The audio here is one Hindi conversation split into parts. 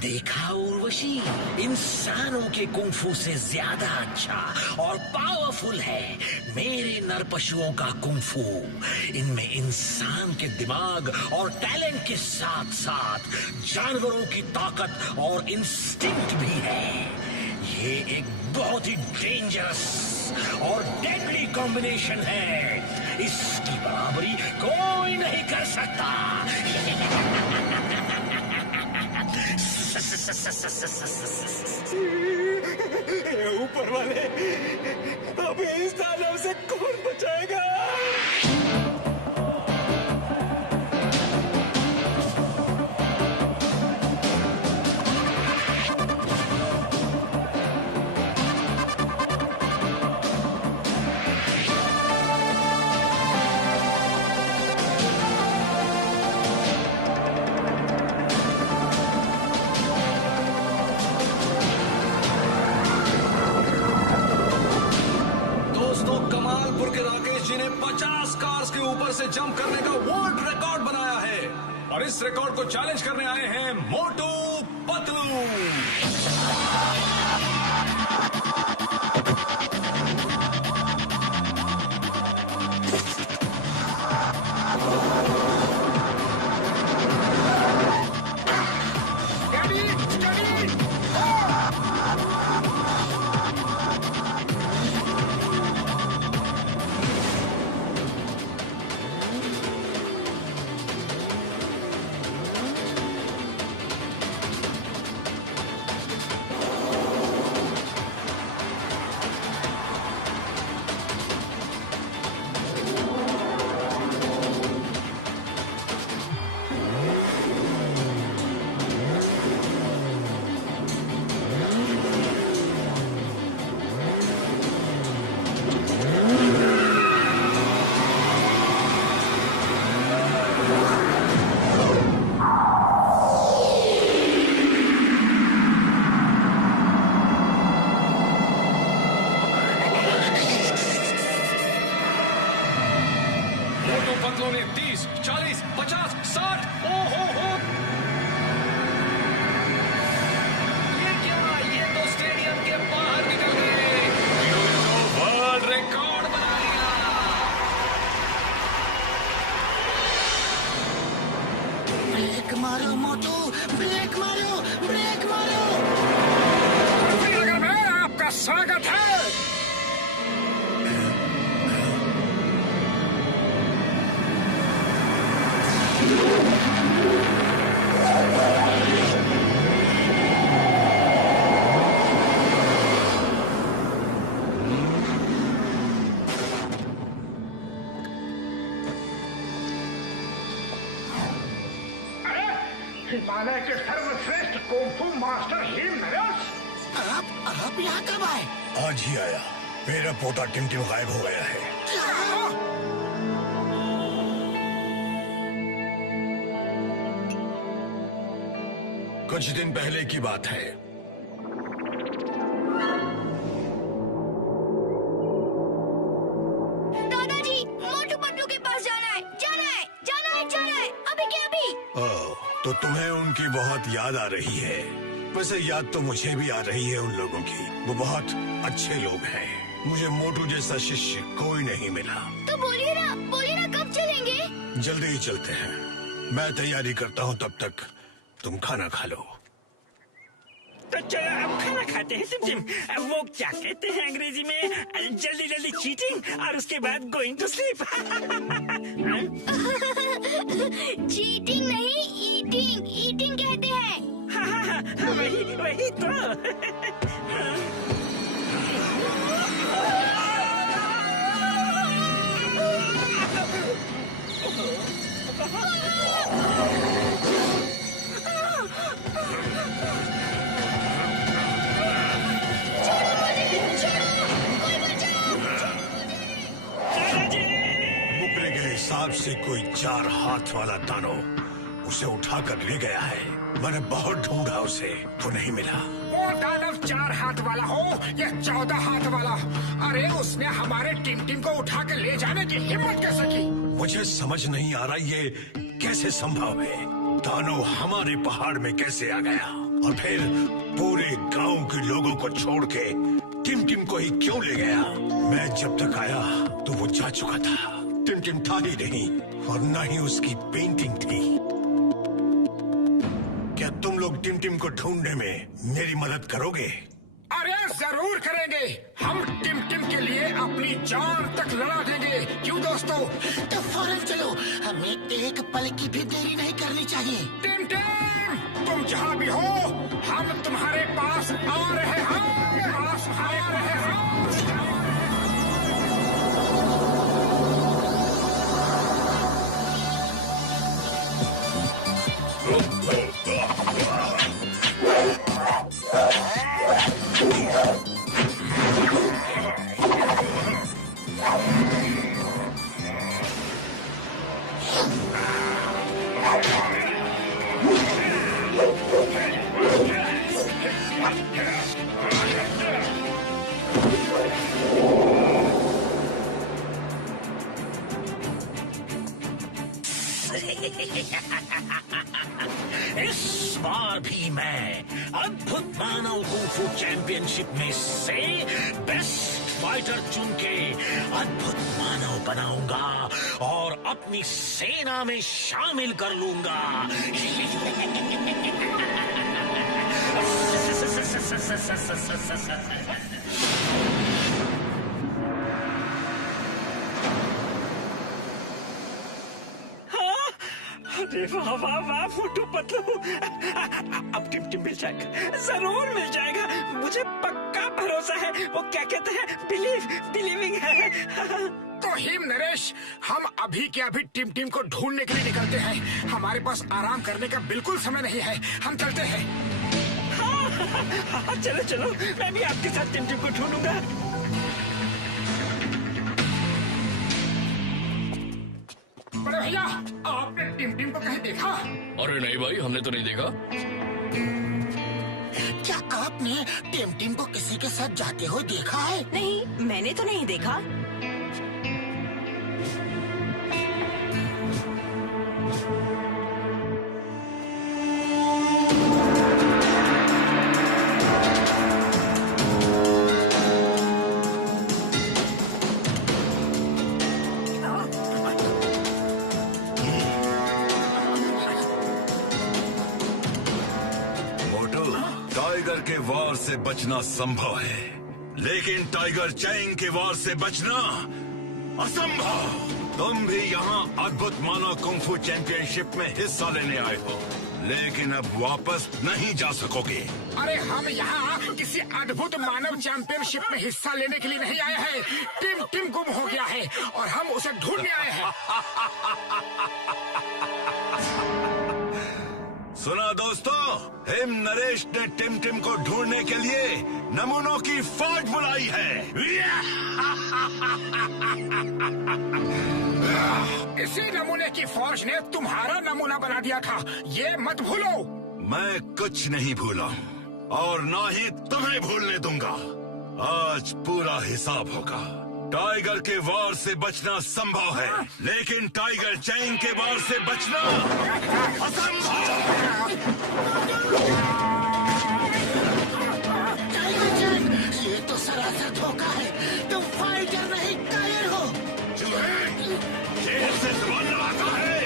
देखा उर्वशी, इंसानों के कुंफू से ज्यादा अच्छा और पावरफुल है मेरे नर पशुओं का कुंफू। इनमें इंसान के दिमाग और टैलेंट के साथ साथ जानवरों की ताकत और इंस्टिंक्ट भी है। ये एक बहुत ही डेंजरस और डेडली कॉम्बिनेशन है। इसकी बराबरी कोई नहीं कर सकता। ऊपर वाले, अब इस दानव से कौन बचाएगा? जिन्हें 50 कार्स के ऊपर से जंप करने का वर्ल्ड रिकॉर्ड बनाया है, और इस रिकॉर्ड को चैलेंज करने आए हैं मोटू पतलू। पतलों ने 30, 40, 50, 60, ओहो हो। ये क्या? ये तो स्टेडियम के बाहर निकल गए। वर्ल्ड रिकॉर्ड बना लिया। ब्रेक मारो मोटू, ब्रेक मारो, ब्रेक मारो। नगर में आपका स्वागत है। हिमालय के सर्वश्रेष्ठ कुंफू मास्टर हिम नरेश, आप यहाँ कब आए? आज ही आया। मेरा पोता टिमटिम गायब हो गया है। कुछ दिन पहले की बात है। दादाजी, मोटू पतलू के पास जाना है, जाना है, जाना है, जाना है, अभी के अभी। ओह, तो तुम्हें उनकी बहुत याद आ रही है। वैसे याद तो मुझे भी आ रही है उन लोगों की। वो बहुत अच्छे लोग हैं। मुझे मोटू जैसा शिष्य कोई नहीं मिला। तो बोलिए ना कब चलेंगे? जल्दी ही चलते हैं। मैं तैयारी करता हूँ, तब तक तुम खाना खा लो। तो चलो अब खाना खाते हैं टिमटिम। वो क्या कहते हैं अंग्रेजी में, जल्दी जल्दी चीटिंग और उसके बाद गोइंग टू स्लीप। चीटिंग नहीं, ईटिंग कहते हैं। वही तो। मुकरे के हिसाब से कोई 4 हाथ वाला दानव उसे उठाकर ले गया है। मैंने बहुत ढूंढा उसे, तो नहीं मिला। वो दानव 4 हाथ वाला हो या 14 हाथ वाला, अरे उसने हमारे टिमटिम को उठा के ले जाने की हिम्मत कैसे की? मुझे समझ नहीं आ रहा ये कैसे संभव है। दानव हमारे पहाड़ में कैसे आ गया और फिर पूरे गांव के लोगों को छोड़ के टिम टिम को ही क्यों ले गया? मैं जब तक आया तो वो जा चुका था। टिम टिम था ही नहीं और न ही उसकी पेंटिंग थी। क्या तुम लोग टिम टिम को ढूंढने में मेरी मदद करोगे? अरे जरूर करेंगे। हम टिम टिम के लिए अपनी जान तक लड़ा देंगे। क्यों दोस्तों? तो फौरन चलो, हमें एक पल की भी देरी नहीं करनी चाहिए। टिम टिम, तुम जहाँ भी हो, हम तुम्हारे पास आ रहे हैं। पास आ रहे हैं। इस बार भी मैं अद्भुत मानव कुंफू चैंपियनशिप में से बेस्ट फाइटर चुन के अद्भुत मानव बनाऊंगा और अपनी सेना में शामिल कर लूंगा। अरे वाह वाह वाह मोटू पतलू, अब टिम टिम मिल जाएगा, जरूर मिल जाएगा। मुझे पक्का भरोसा है। वो क्या कहते हैं, बिलीविंग है। तो हिम नरेश, हम अभी के अभी टिम टिम को ढूंढने के लिए निकलते हैं। हमारे पास आराम करने का बिल्कुल समय नहीं है। हम चलते हैं। हाँ, चलो चलो, मैं भी आपके साथ टिम टिम को ढूंढूंगा। बड़े भैया, आपने टिम टिम को कहीं देखा? अरे नहीं भाई, हमने तो नहीं देखा। क्या आपने टिम टिम को किसी के साथ जाते हुए देखा है? नहीं, मैंने तो नहीं देखा। टाइगर के वार से बचना संभव है, लेकिन टाइगर चैंग के वार से बचना असंभव। तुम भी यहाँ अद्भुत मानव कुंफू चैंपियनशिप में हिस्सा लेने आए हो, लेकिन अब वापस नहीं जा सकोगे। अरे हम यहाँ किसी अद्भुत मानव चैंपियनशिप में हिस्सा लेने के लिए नहीं आए हैं। टिम टिम गुम हो गया है और हम उसे ढूंढने आए हैं। सुना दोस्तों, हिम नरेश ने टिम टिम को ढूंढने के लिए नमूनों की फौज बुलाई है। इसी नमूने की फौज ने तुम्हारा नमूना बना दिया था, ये मत भूलो। मैं कुछ नहीं भूला हूँ और ना ही तुम्हें भूलने दूंगा। आज पूरा हिसाब होगा। टाइगर के वार से बचना संभव है, लेकिन टाइगर चैंग के वार से बचना असंभव। टाइगर चैंग, ये तो सरासर धोखा है। तुम फाइटर नहीं, टायर हो। जेल से जुबान लगाता है।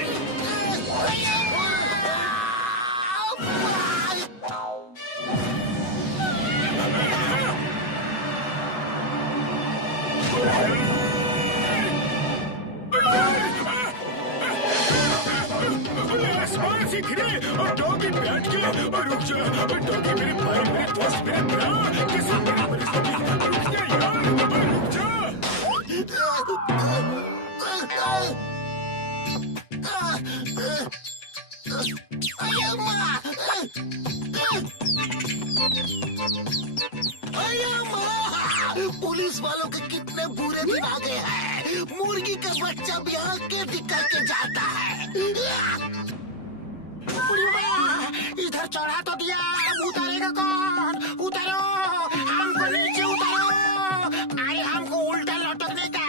आसमान से गिरे और डॉगी बैठ के और रुक जा। डॉगी मेरे भाई, मेरे दोस्त, मेरे भरा, किसी बड़ी परिस्थिति रुक जा यार, रुक जा। पुलिस वालों के कितने बुरे दिन आ गए हैं। मुर्गी का बच्चा भी आके दिक्कत के जाता है। इधर चढ़ा तो दिया, उतारेगा कौन? उतारो, हमको नीचे उतारो। अरे हमको उल्टा लटकने का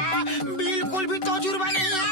बिल्कुल भी तजुर्बा नहीं है।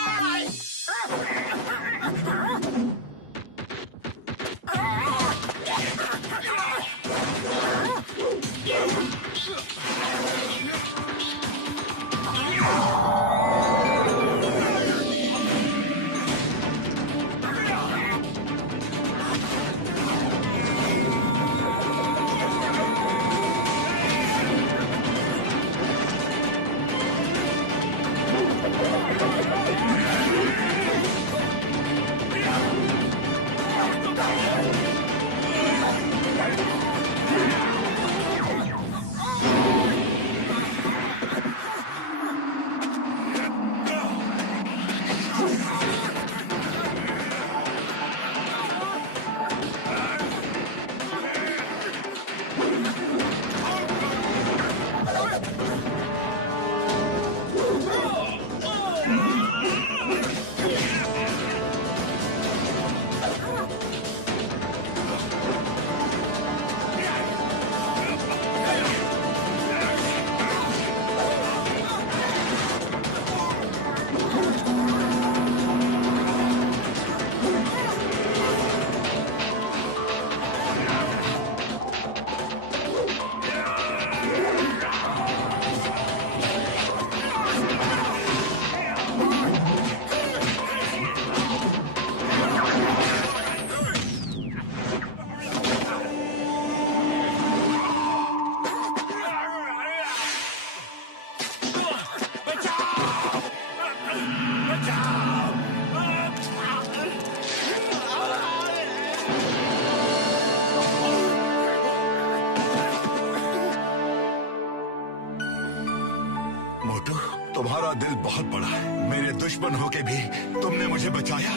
तुम्हारा दिल बहुत बड़ा है। मेरे दुश्मन होके भी तुमने मुझे बचाया।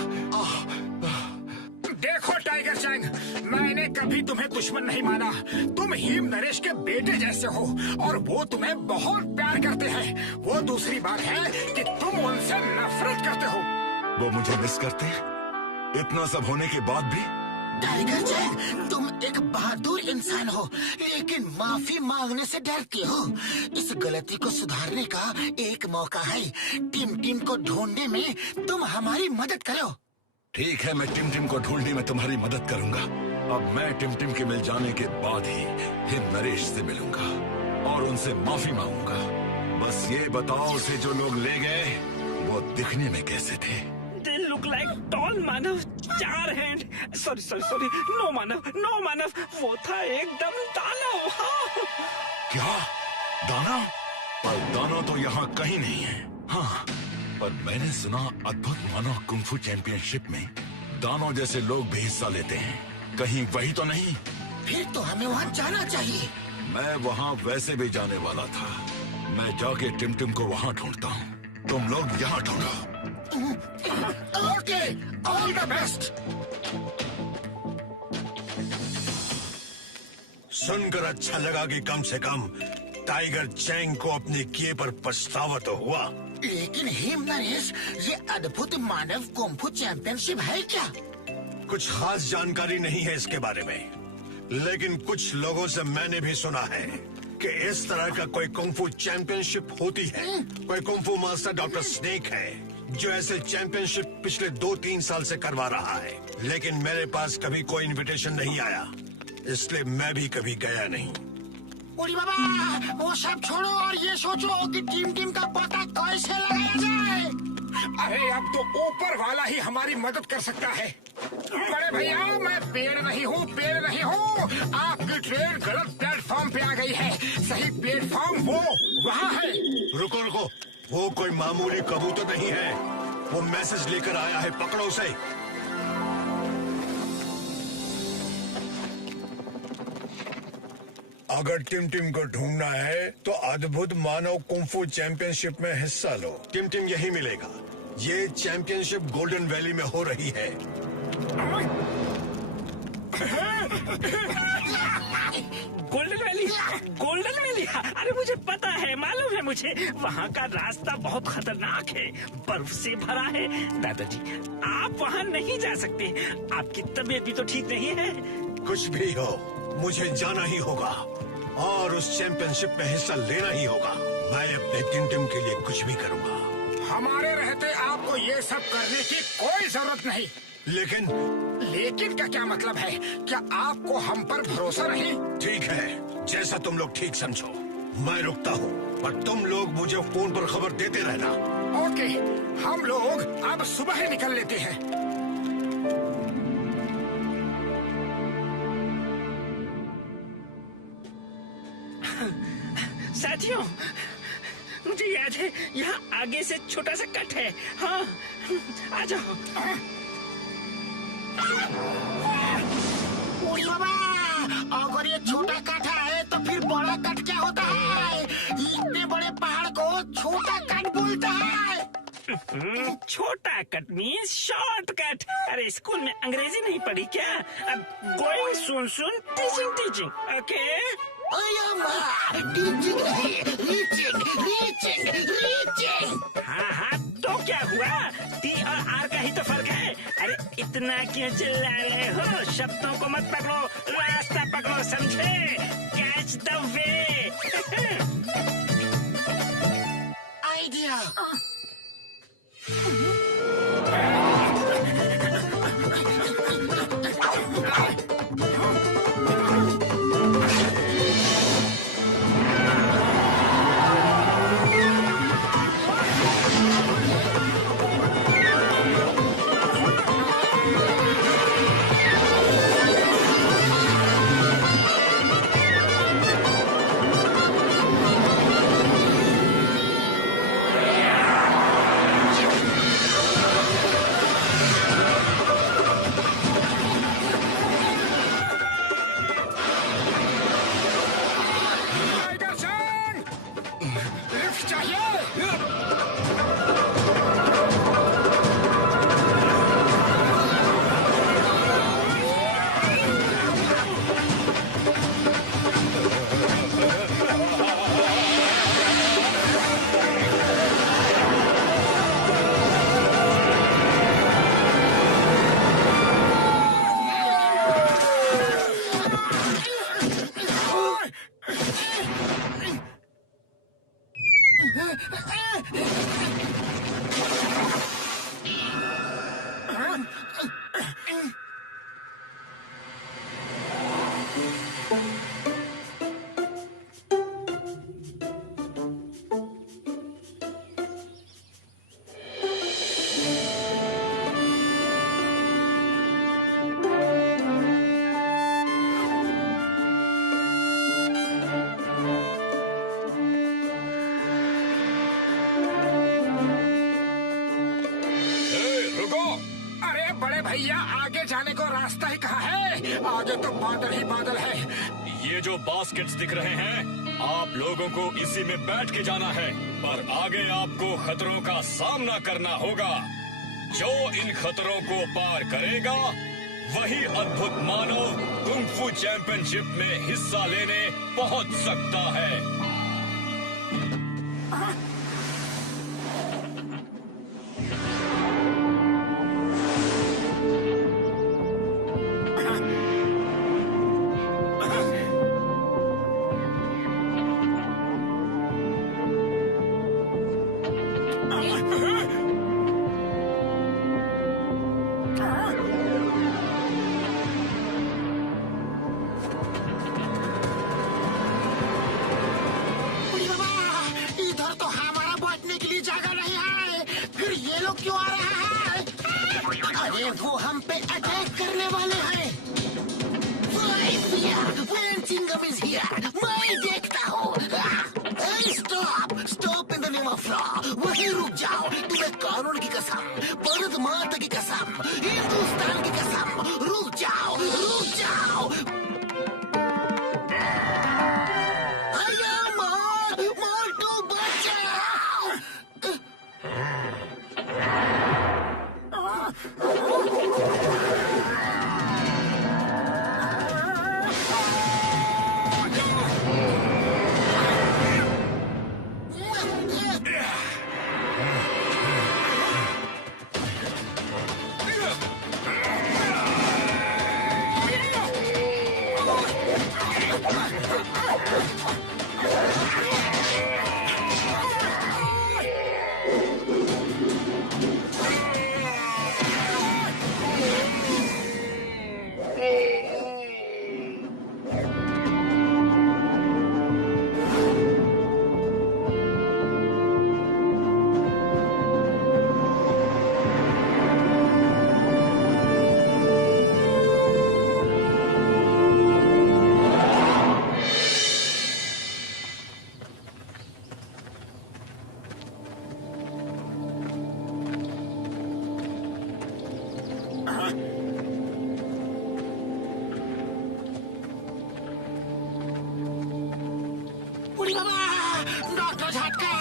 देखो टाइगर चैंग, मैंने कभी तुम्हें दुश्मन नहीं माना। तुम हिम नरेश के बेटे जैसे हो और वो तुम्हें बहुत प्यार करते हैं। वो दूसरी बात है कि तुम उनसे नफरत करते हो। वो मुझे मिस करते हैं? इतना सब होने के बाद भी? टाइगर जैक, तुम एक बहादुर इंसान हो, लेकिन माफी मांगने से डरते हो। इस गलती को सुधारने का एक मौका है। टिम को ढूंढने में तुम हमारी मदद करो। ठीक है, मैं टिम को ढूंढने में तुम्हारी मदद करूंगा। अब मैं टिम के मिल जाने के बाद ही हिम नरेश से मिलूंगा और उनसे माफी मांगूंगा। बस ये बताओ, उसे जो लोग ले गए वो दिखने में कैसे थे? They look like tall मानव, 4 हैंड। सॉरी, नो मानव, वो था एकदम दानव। हाँ। क्या दानव? पर दानव तो यहाँ कहीं नहीं है। हाँ, पर मैंने सुना अद्भुत मानव कुंफू चैंपियनशिप में दानव जैसे लोग भी हिस्सा लेते हैं। कहीं वही तो नहीं? फिर तो हमें वहाँ जाना चाहिए। मैं वहाँ वैसे भी जाने वाला था। मैं जाके टिम को वहाँ ढूंढता हूँ। तुम लोग यहाँ ढूंढो। Okay, all the best. सुनकर अच्छा लगा कि कम से कम टाइगर चैंग को अपने किए पर पछतावा तो हुआ। लेकिन हिम नरेश, ये अद्भुत मानव कुंफू चैंपियनशिप है क्या? कुछ खास जानकारी नहीं है इसके बारे में, लेकिन कुछ लोगों से मैंने भी सुना है कि इस तरह का कोई कुंफू चैंपियनशिप होती है। कोई कुंफू मास्टर डॉक्टर स्नेक है जो ऐसे चैंपियनशिप पिछले 2-3 साल से करवा रहा है, लेकिन मेरे पास कभी कोई इनविटेशन नहीं आया, इसलिए मैं भी कभी गया नहीं। ओरी बाबा, वो सब छोड़ो और ये सोचो कि टीम का पता कैसे लगाया जाए। अरे अब तो ऊपर वाला ही हमारी मदद कर सकता है। बड़े भैया, मैं पेड़ नहीं हूँ। आपकी ट्रेन गलत प्लेटफॉर्म पे आ गई है। सही प्लेटफॉर्म वो वहाँ है। रुको, वो कोई मामूली कबूतर नहीं है। वो मैसेज लेकर आया है, पकड़ो उसे। अगर टिम को ढूंढना है तो अद्भुत मानव कुंफू चैंपियनशिप में हिस्सा लो। टिम यही मिलेगा। ये चैंपियनशिप गोल्डन वैली में हो रही है। Golden valley. अरे मुझे पता है, मालूम है मुझे। वहाँ का रास्ता बहुत खतरनाक है, बर्फ से भरा है। दादाजी, आप वहाँ नहीं जा सकते। आपकी तबीयत भी तो ठीक नहीं है। कुछ भी हो, मुझे जाना ही होगा और उस चैंपियनशिप में हिस्सा लेना ही होगा। मैं अपने टिम के लिए कुछ भी करूँगा। हमारे रहते आपको ये सब करने की कोई जरूरत नहीं। लेकिन का क्या मतलब है? क्या आपको हम पर भरोसा नहीं? ठीक है, जैसा तुम लोग ठीक समझो। मैं रुकता हूँ, पर तुम लोग मुझे फोन पर खबर देते रहना। ओके, हम लोग अब सुबह ही निकल लेते हैं। साथियों, मुझे याद है यहाँ आगे से छोटा सा कट है। हाँ, आ जाओ। ओरी बाबा, अगर ये छोटा कट है तो फिर बड़ा कट क्या होता है? इतने बड़े पहाड़ को छोटा कट बोलता है। छोटा कट मीन्स शॉर्टकट। अरे स्कूल में अंग्रेजी नहीं पढ़ी क्या? अब गोइंग सुन टीचिंग। Okay, reaching. हाँ, तो क्या हुआ? टी और आर का ही तो फर्क है। अरे इतना क्यों चिल्ला रहे हो? शब्दों को मत पकड़ो, रास्ता पकड़ो, समझे? Catch the way. आइडिया। तो बादल ही बादल है। ये जो बास्केट्स दिख रहे हैं, आप लोगों को इसी में बैठ के जाना है, पर आगे आपको खतरों का सामना करना होगा। जो इन खतरों को पार करेगा वही अद्भुत मानव कुंग-फू चैंपियनशिप में हिस्सा लेने पहुंच सकता है। वो हम पे अटैक करने वाले हैं। मैं देखता हूँ। Stop in the name of law. वहीं रुक जाओ। तुम्हें कानून की कसम, भारत माता की कसम, हिंदुस्तान की कसम, रुक जाओ, रुक जाओ। मोटू बचाओ। डॉक्टर झटका,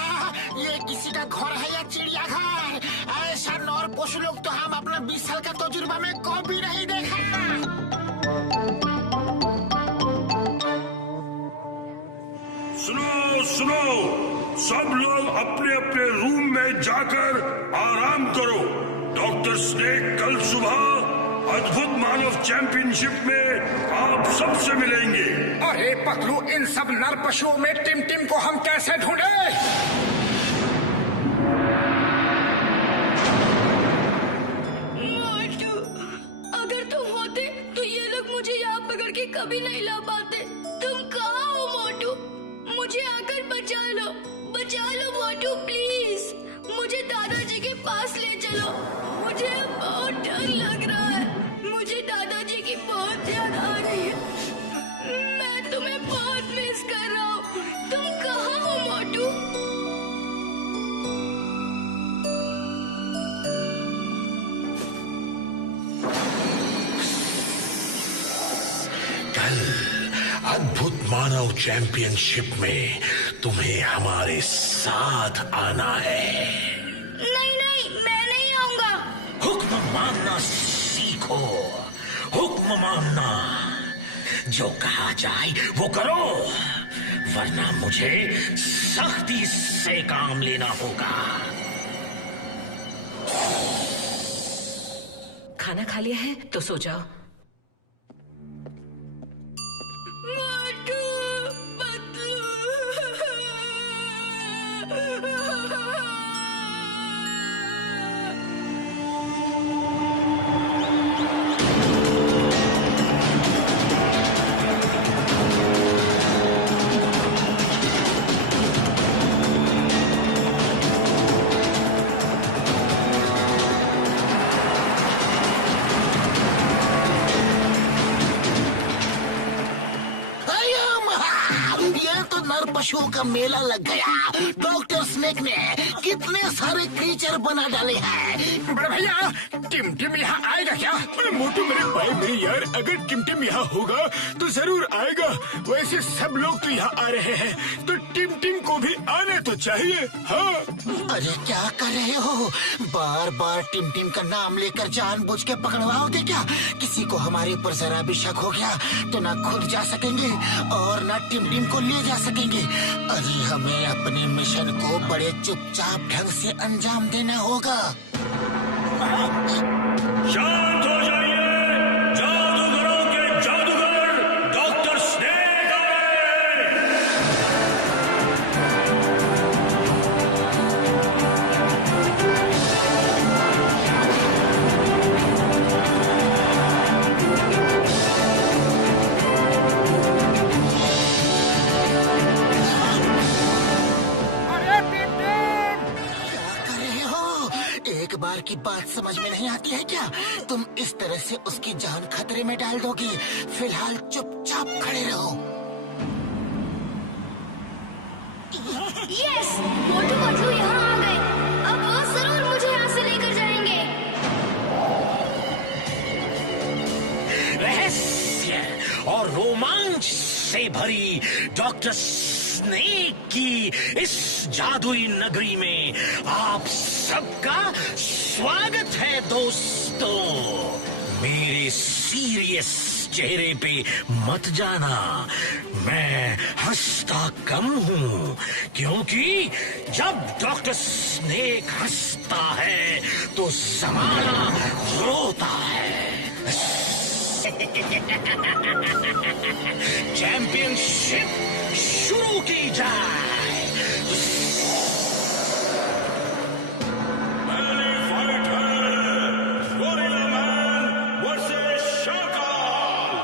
ये किसी का घर है या चिड़ियाघर? ऐसा नौर पशु लोग तो हम अपना 20 साल का तजुर्बा में कभी नहीं देखा। सुनो सुनो, सब लोग अपने अपने रूम में जाकर आराम करो। डॉक्टर स्नेक कल सुबह अद्भुत मानव चैंपियनशिप में आप सबसे मिलेंगे। अरे पतलू, इन सब नर पशुओं में टिम टिम को हम कैसे ढूंढे? मोटू, अगर तुम होते तो ये लोग मुझे यहाँ पकड़ के कभी नहीं ला पाते। तुम कहाँ हो मोटू? मुझे आकर बचा लो मोटू, प्लीज। मुझे दादाजी के पास ले चलो। मुझे बहुत डर लग रहा है। मुझे दादाजी की बहुत याद आ रही है। मैं तुम्हें बहुत मिस कर रहा हूँ। तुम कहाँ हो मोटू? कल अद्भुत मानव चैंपियनशिप में तुम्हें हमारे साथ आना है। नहीं, मैं नहीं आऊंगा। हुक्म मानना सीखो, हुक्म मानना। जो कहा जाए वो करो, वरना मुझे सख्ती से काम लेना होगा। खाना खा लिया है तो सो जाओ। नर पशुओं का मेला लग गया। डॉक्टर स्नेक ने कितने सारे क्रीचर बना डाले हैं। बड़े भैया, टिमटिम यहाँ आएगा क्या? मोटू मेरे भाई मेरे यार, अगर टिमटिम यहाँ होगा तो जरूर आएगा। वैसे सब लोग तो यहाँ आ रहे हैं, तो टिमटिम को भी आने तो चाहिए। हाँ। अरे क्या कर रहे हो? बार बार टिमटिम का नाम लेकर जानबूझ के पकड़वाओगे क्या? किसी को हमारे ऊपर जरा भी शक हो गया तो ना खुद जा सकेंगे और ना टिमटिम को ले जा सकेंगे। अरे हमें अपने मिशन को बड़े चुपचाप ढंग से अंजाम देना होगा। शांत हो जाइए, जादूगरों के जादूगर डॉक्टर स्नेक आए। अरे टिमटिम! क्या कर रहे हो? एक बार की बात समझ में नहीं आती है क्या? तुम इस तरह से उसकी जान खतरे में डाल दोगे। फिलहाल चुपचाप खड़े रहो। यस, मोटू पतलू यहाँ आ गए। अब वो जरूर मुझे यहाँ से लेकर जाएंगे। रहस्य और रोमांच से भरी डॉक्टर स्नेक की इस जादुई नगरी में आप सबका स्वागत है दोस्तों। मेरे सीरियस चेहरे पे मत जाना, मैं हंसता कम हूँ, क्योंकि जब डॉक्टर स्नेक हंसता है तो जमाना रोता है। चैंपियनशिप शुरू की जाए। पहली फाइट है गोरिल्ला मैन वर्सेस शाकाल।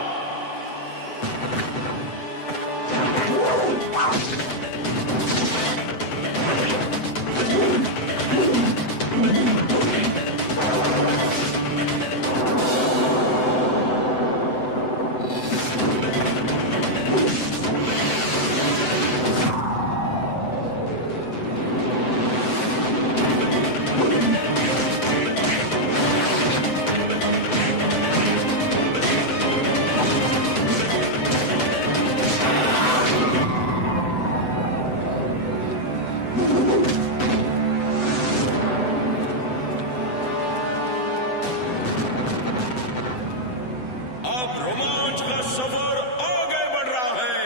अब रोमांच का सफर आगे बढ़ रहा है।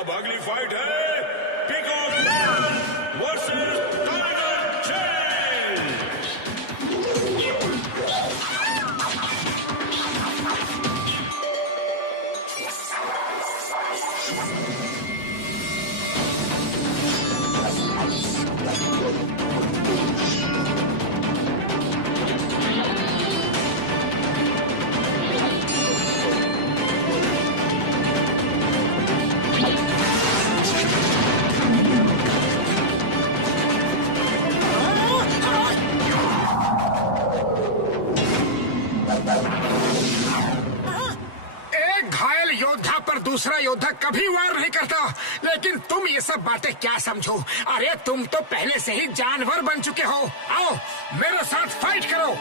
अब अगली फाइट है peacock man versus tiger Chang. एक घायल योद्धा पर दूसरा योद्धा कभी वार नहीं करता, लेकिन तुम ये सब बातें क्या समझो? अरे तुम तो पहले से ही जानवर बन चुके हो। आओ मेरे साथ फाइट करो।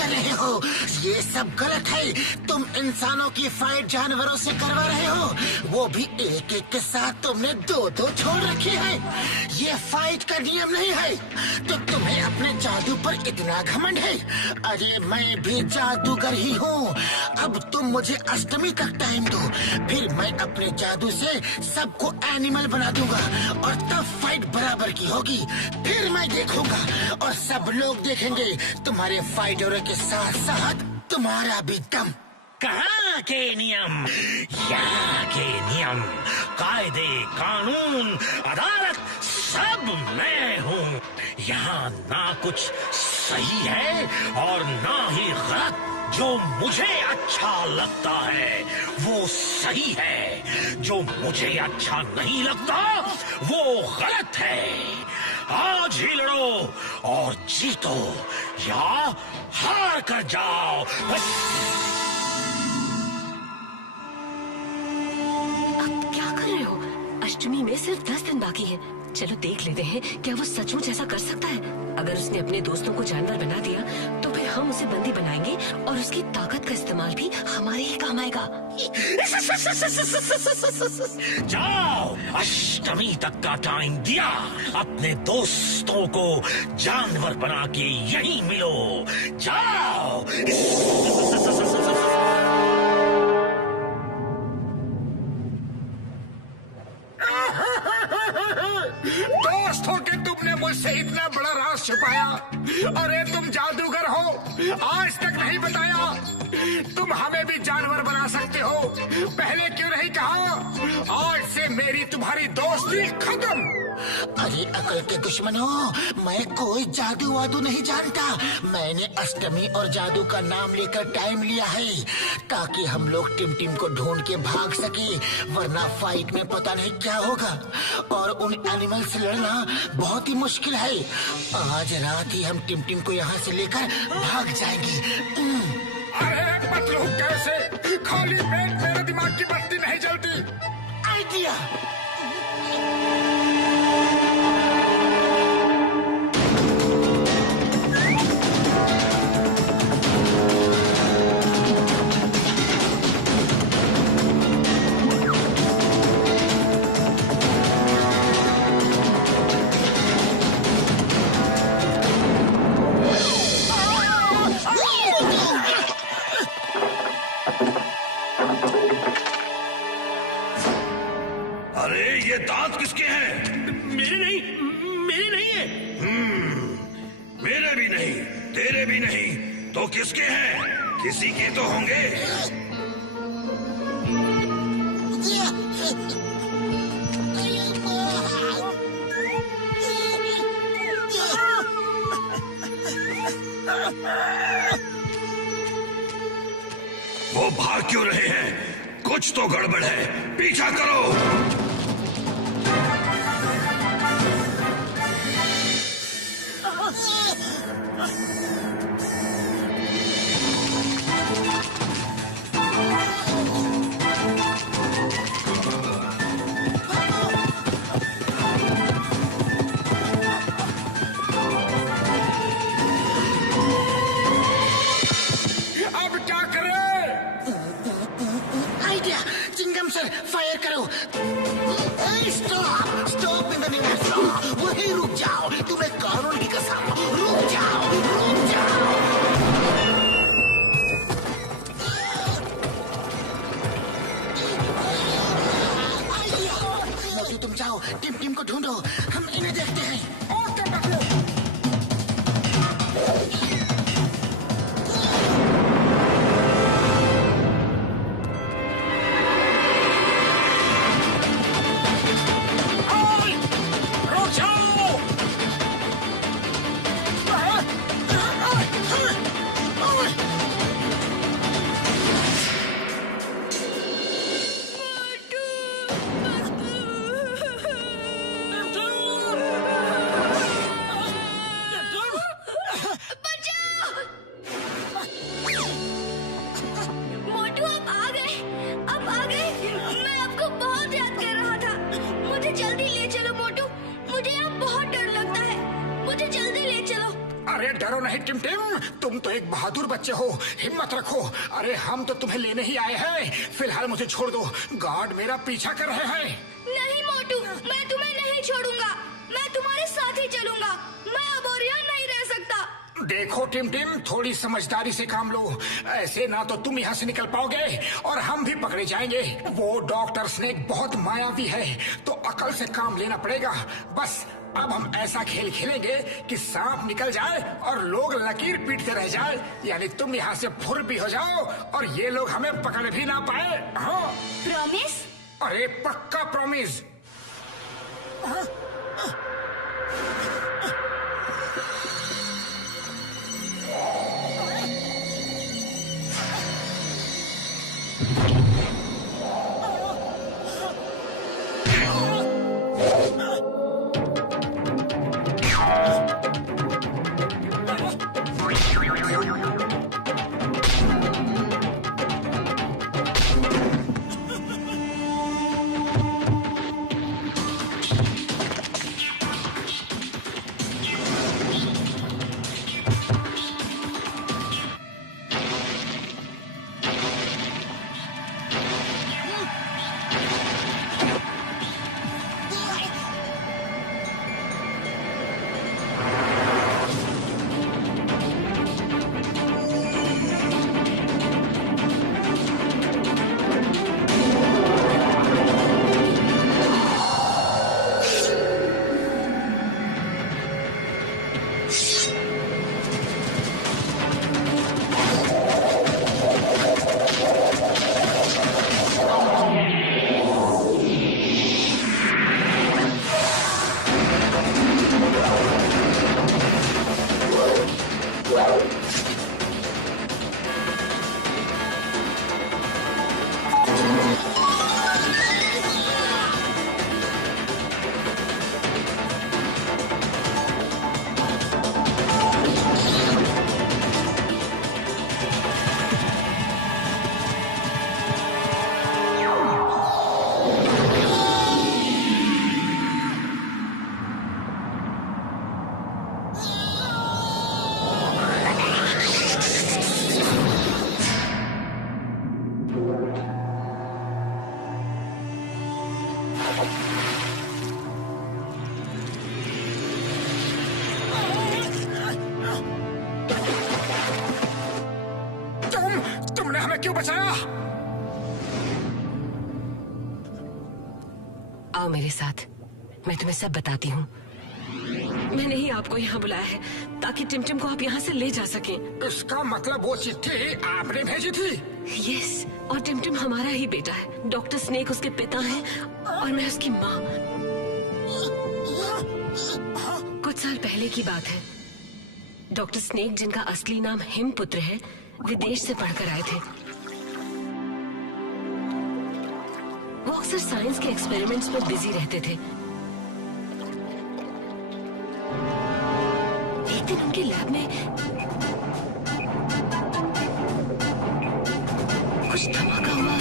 कर रहे हो? ये सब गलत है। तुम इंसानों की फाइट जानवरों से करवा रहे हो, वो भी एक एक के साथ। तुमने दो दो छोड़ रखी है। ये फाइट का नियम नहीं है। तो तुम्हें अपने जादू पर इतना घमंड है? अरे मैं भी जादूगर ही हूँ। अब तुम मुझे अष्टमी तक टाइम दो, फिर मैं अपने जादू से सबको एनिमल बना दूंगा और तब फाइट बराबर की होगी। फिर मैं देखूंगा और सब लोग देखेंगे तुम्हारे फाइटरों के साथ साथ तुम्हारा भी दम। कहाँ के नियम, यहाँ के नियम, कायदे, कानून, अदालत, सब मैं हूँ। यहाँ ना कुछ सही है और ना ही गलत। जो मुझे अच्छा लगता है वो सही है, जो मुझे अच्छा नहीं लगता वो गलत है। आज ही लड़ो और जीतो या हार कर जाओ। बस अब क्या कर रहे हो? अष्टमी में सिर्फ 10 दिन बाकी है। चलो देख लेते हैं क्या वो सचमुच ऐसा कर सकता है। अगर उसने अपने दोस्तों को जानवर बना दिया तो फिर हम उसे बंदी बनाएंगे और उसकी ताकत का इस्तेमाल भी हमारे ही काम आएगा। जाओ, अष्टमी तक का टाइम दिया। अपने दोस्तों को जानवर बना के यहीं मिलो। जाओ। दोस्तों कि तुमने मुझसे इतना बड़ा राज छुपाया। अरे तुम जादूगर हो, आज तक नहीं बताया। तुम हमें भी जानवर बना सकते हो, पहले क्यों नहीं कहा? आज से मेरी तुम्हारी दोस्ती खत्म। अरे अकल के दुश्मनों, मैं कोई जादू वादू नहीं जानता। मैंने अष्टमी और जादू का नाम लेकर टाइम लिया है ताकि हम लोग टिम को ढूंढ के भाग सके, वरना फाइट में पता नहीं क्या होगा और उन एनिमल से लड़ना बहुत ही मुश्किल है। आज रात ही हम टिम को यहाँ से लेकर भाग जाएंगे। अरे पतलू, कैसे? खाली पेट मेरे दिमाग की बत्ती नहीं जलती। आइडिया। अरे ये दांत किसके हैं? मेरे नहीं, मेरे नहीं है। मेरे भी नहीं, तेरे भी नहीं, तो किसके हैं? किसी के तो होंगे। वो भाग क्यों रहे हैं? कुछ तो गड़बड़ है, पीछा करो। अब क्या करें? आइडिया। चिंगम सर, फायर करो। Stop, stop in the name of law. वहीं रुक जाओ। तुम्हें कानून की कसम, रुक जाओ, रुक जाओ। मोटू, तुम जाओ, टिम को ढूंढो, हम इन्हें देखते हैं। ओके पतलू। डरो नहीं टिम टिम, तुम तो एक बहादुर बच्चे हो, हिम्मत रखो। अरे हम तो तुम्हें लेने ही आए हैं। फिलहाल मुझे छोड़ दो, गार्ड मेरा पीछा कर रहे हैं। नहीं मोटू, मैं तुम्हें नहीं छोड़ूंगा, मैं तुम्हारे साथ ही चलूंगा। मैं अब और यहाँ नहीं रह सकता। देखो टिम टिम, थोड़ी समझदारी से काम लो, ऐसे ना तो तुम यहाँ से निकल पाओगे और हम भी पकड़े जाएंगे। वो डॉक्टर स्नेक बहुत मायावी है, तो अकल से काम लेना पड़ेगा। बस अब हम ऐसा खेल खेलेंगे कि सांप निकल जाए और लोग लकीर पीटते रह जाए, यानी तुम यहाँ से फुर भी हो जाओ और ये लोग हमें पकड़ भी ना पाए। हाँ प्रॉमिस? अरे पक्का प्रॉमिस। तुमने हमें क्यों बचाया? आओ मेरे साथ, मैं तुम्हें सब बताती हूँ। मैंने ही आपको यहाँ बुलाया है ताकि टिमटिम को आप यहाँ से ले जा सकें। इसका मतलब वो चिट्ठी आपने भेजी थी? यस, और टिमटिम हमारा ही बेटा है। डॉक्टर स्नेक उसके पिता हैं और मैं उसकी माँ। कुछ साल पहले की बात है। डॉक्टर स्नेक, जिनका असली नाम हिमपुत्र है, विदेश से पढ़कर आए थे। वो अक्सर साइंस के एक्सपेरिमेंट्स में बिजी रहते थे। एक दिन उनके लैब में कुछ धमाका हुआ।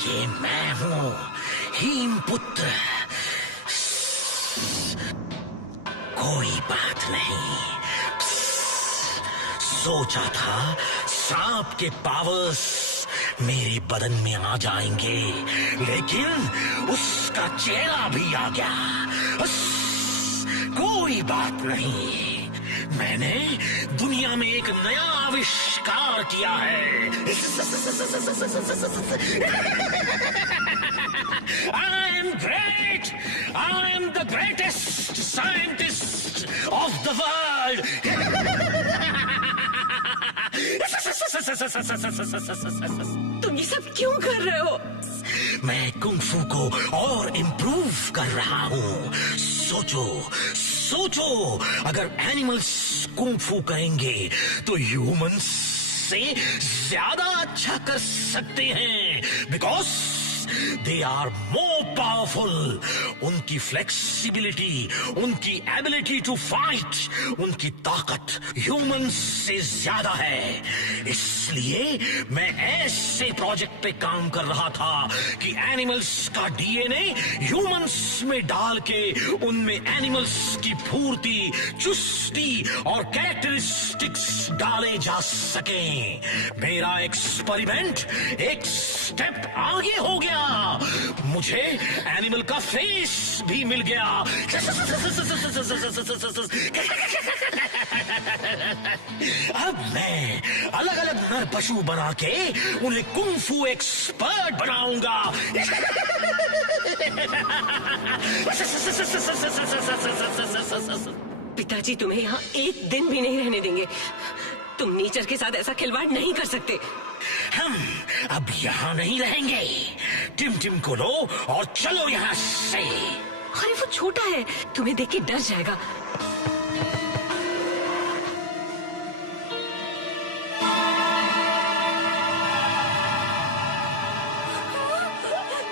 ये मैं हूँ, हिमपुत्र। कोई बात नहीं। सोचा था सांप के पावर्स मेरे बदन में आ जाएंगे, लेकिन उसका चेहरा भी आ गया। कोई बात नहीं, मैंने दुनिया में एक नया आविष्कार किया है। I am great. I am the greatest scientist of the world. तुम ये सब क्यों कर रहे हो? मैं कुंग फू को और इम्प्रूव कर रहा हूँ। सोचो सोचो, अगर एनिमल्स कुंफू करेंगे तो ह्यूमंस से ज्यादा अच्छा कर सकते हैं, because they are more powerful. उनकी फ्लेक्सिबिलिटी, उनकी एबिलिटी टू फाइट, उनकी ताकत ह्यूमंस से ज्यादा है। इसलिए मैं ऐसे प्रोजेक्ट पे काम कर रहा था कि एनिमल्स का डीएनए ह्यूमंस में डाल के उनमें एनिमल्स की फुर्ती, चुस्ती और कैरेक्टरिस्टिक्स डाले जा सके। मेरा एक्सपेरिमेंट एक स्टेप आगे हो गया। मुझे एनिमल का फेस भी मिल गया। अब मैं अलग अलग नर पशु बना के उन्हें कुंफू एक्सपर्ट बनाऊंगा। पिताजी तुम्हें यहाँ एक दिन भी नहीं रहने देंगे। तुम नेचर के साथ ऐसा खिलवाड़ नहीं कर सकते। हम अब यहाँ नहीं रहेंगे। टिम टिम को लो और चलो यहाँ से। अरे वो छोटा है, तुम्हें देख के डर जाएगा।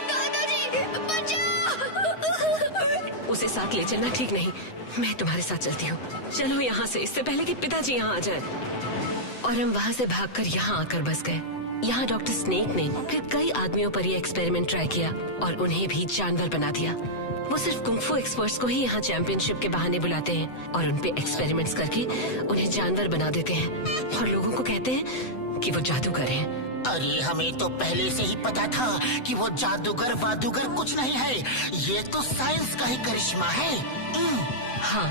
दादाजी बचाओ। उसे साथ ले चलना ठीक नहीं। मैं तुम्हारे साथ चलती हूँ। चलो यहाँ से, इससे पहले कि पिताजी यहाँ आ जाए। और हम वहाँ से भागकर यहाँ आकर बस गए। यहाँ डॉक्टर स्नेक ने फिर कई आदमियों पर ये एक्सपेरिमेंट ट्राई किया और उन्हें भी जानवर बना दिया। वो सिर्फ कुंफू एक्सपर्ट्स को ही यहाँ चैंपियनशिप के बहाने बुलाते हैं और उन पे एक्सपेरिमेंट्स करके उन्हें जानवर बना देते हैं और लोगों को कहते हैं कि वो जादूगर हैं। अरे हमें तो पहले से ही पता था कि वो जादूगर वादूगर कुछ नहीं है। ये तो साइंस का ही करिश्मा है। हाँ,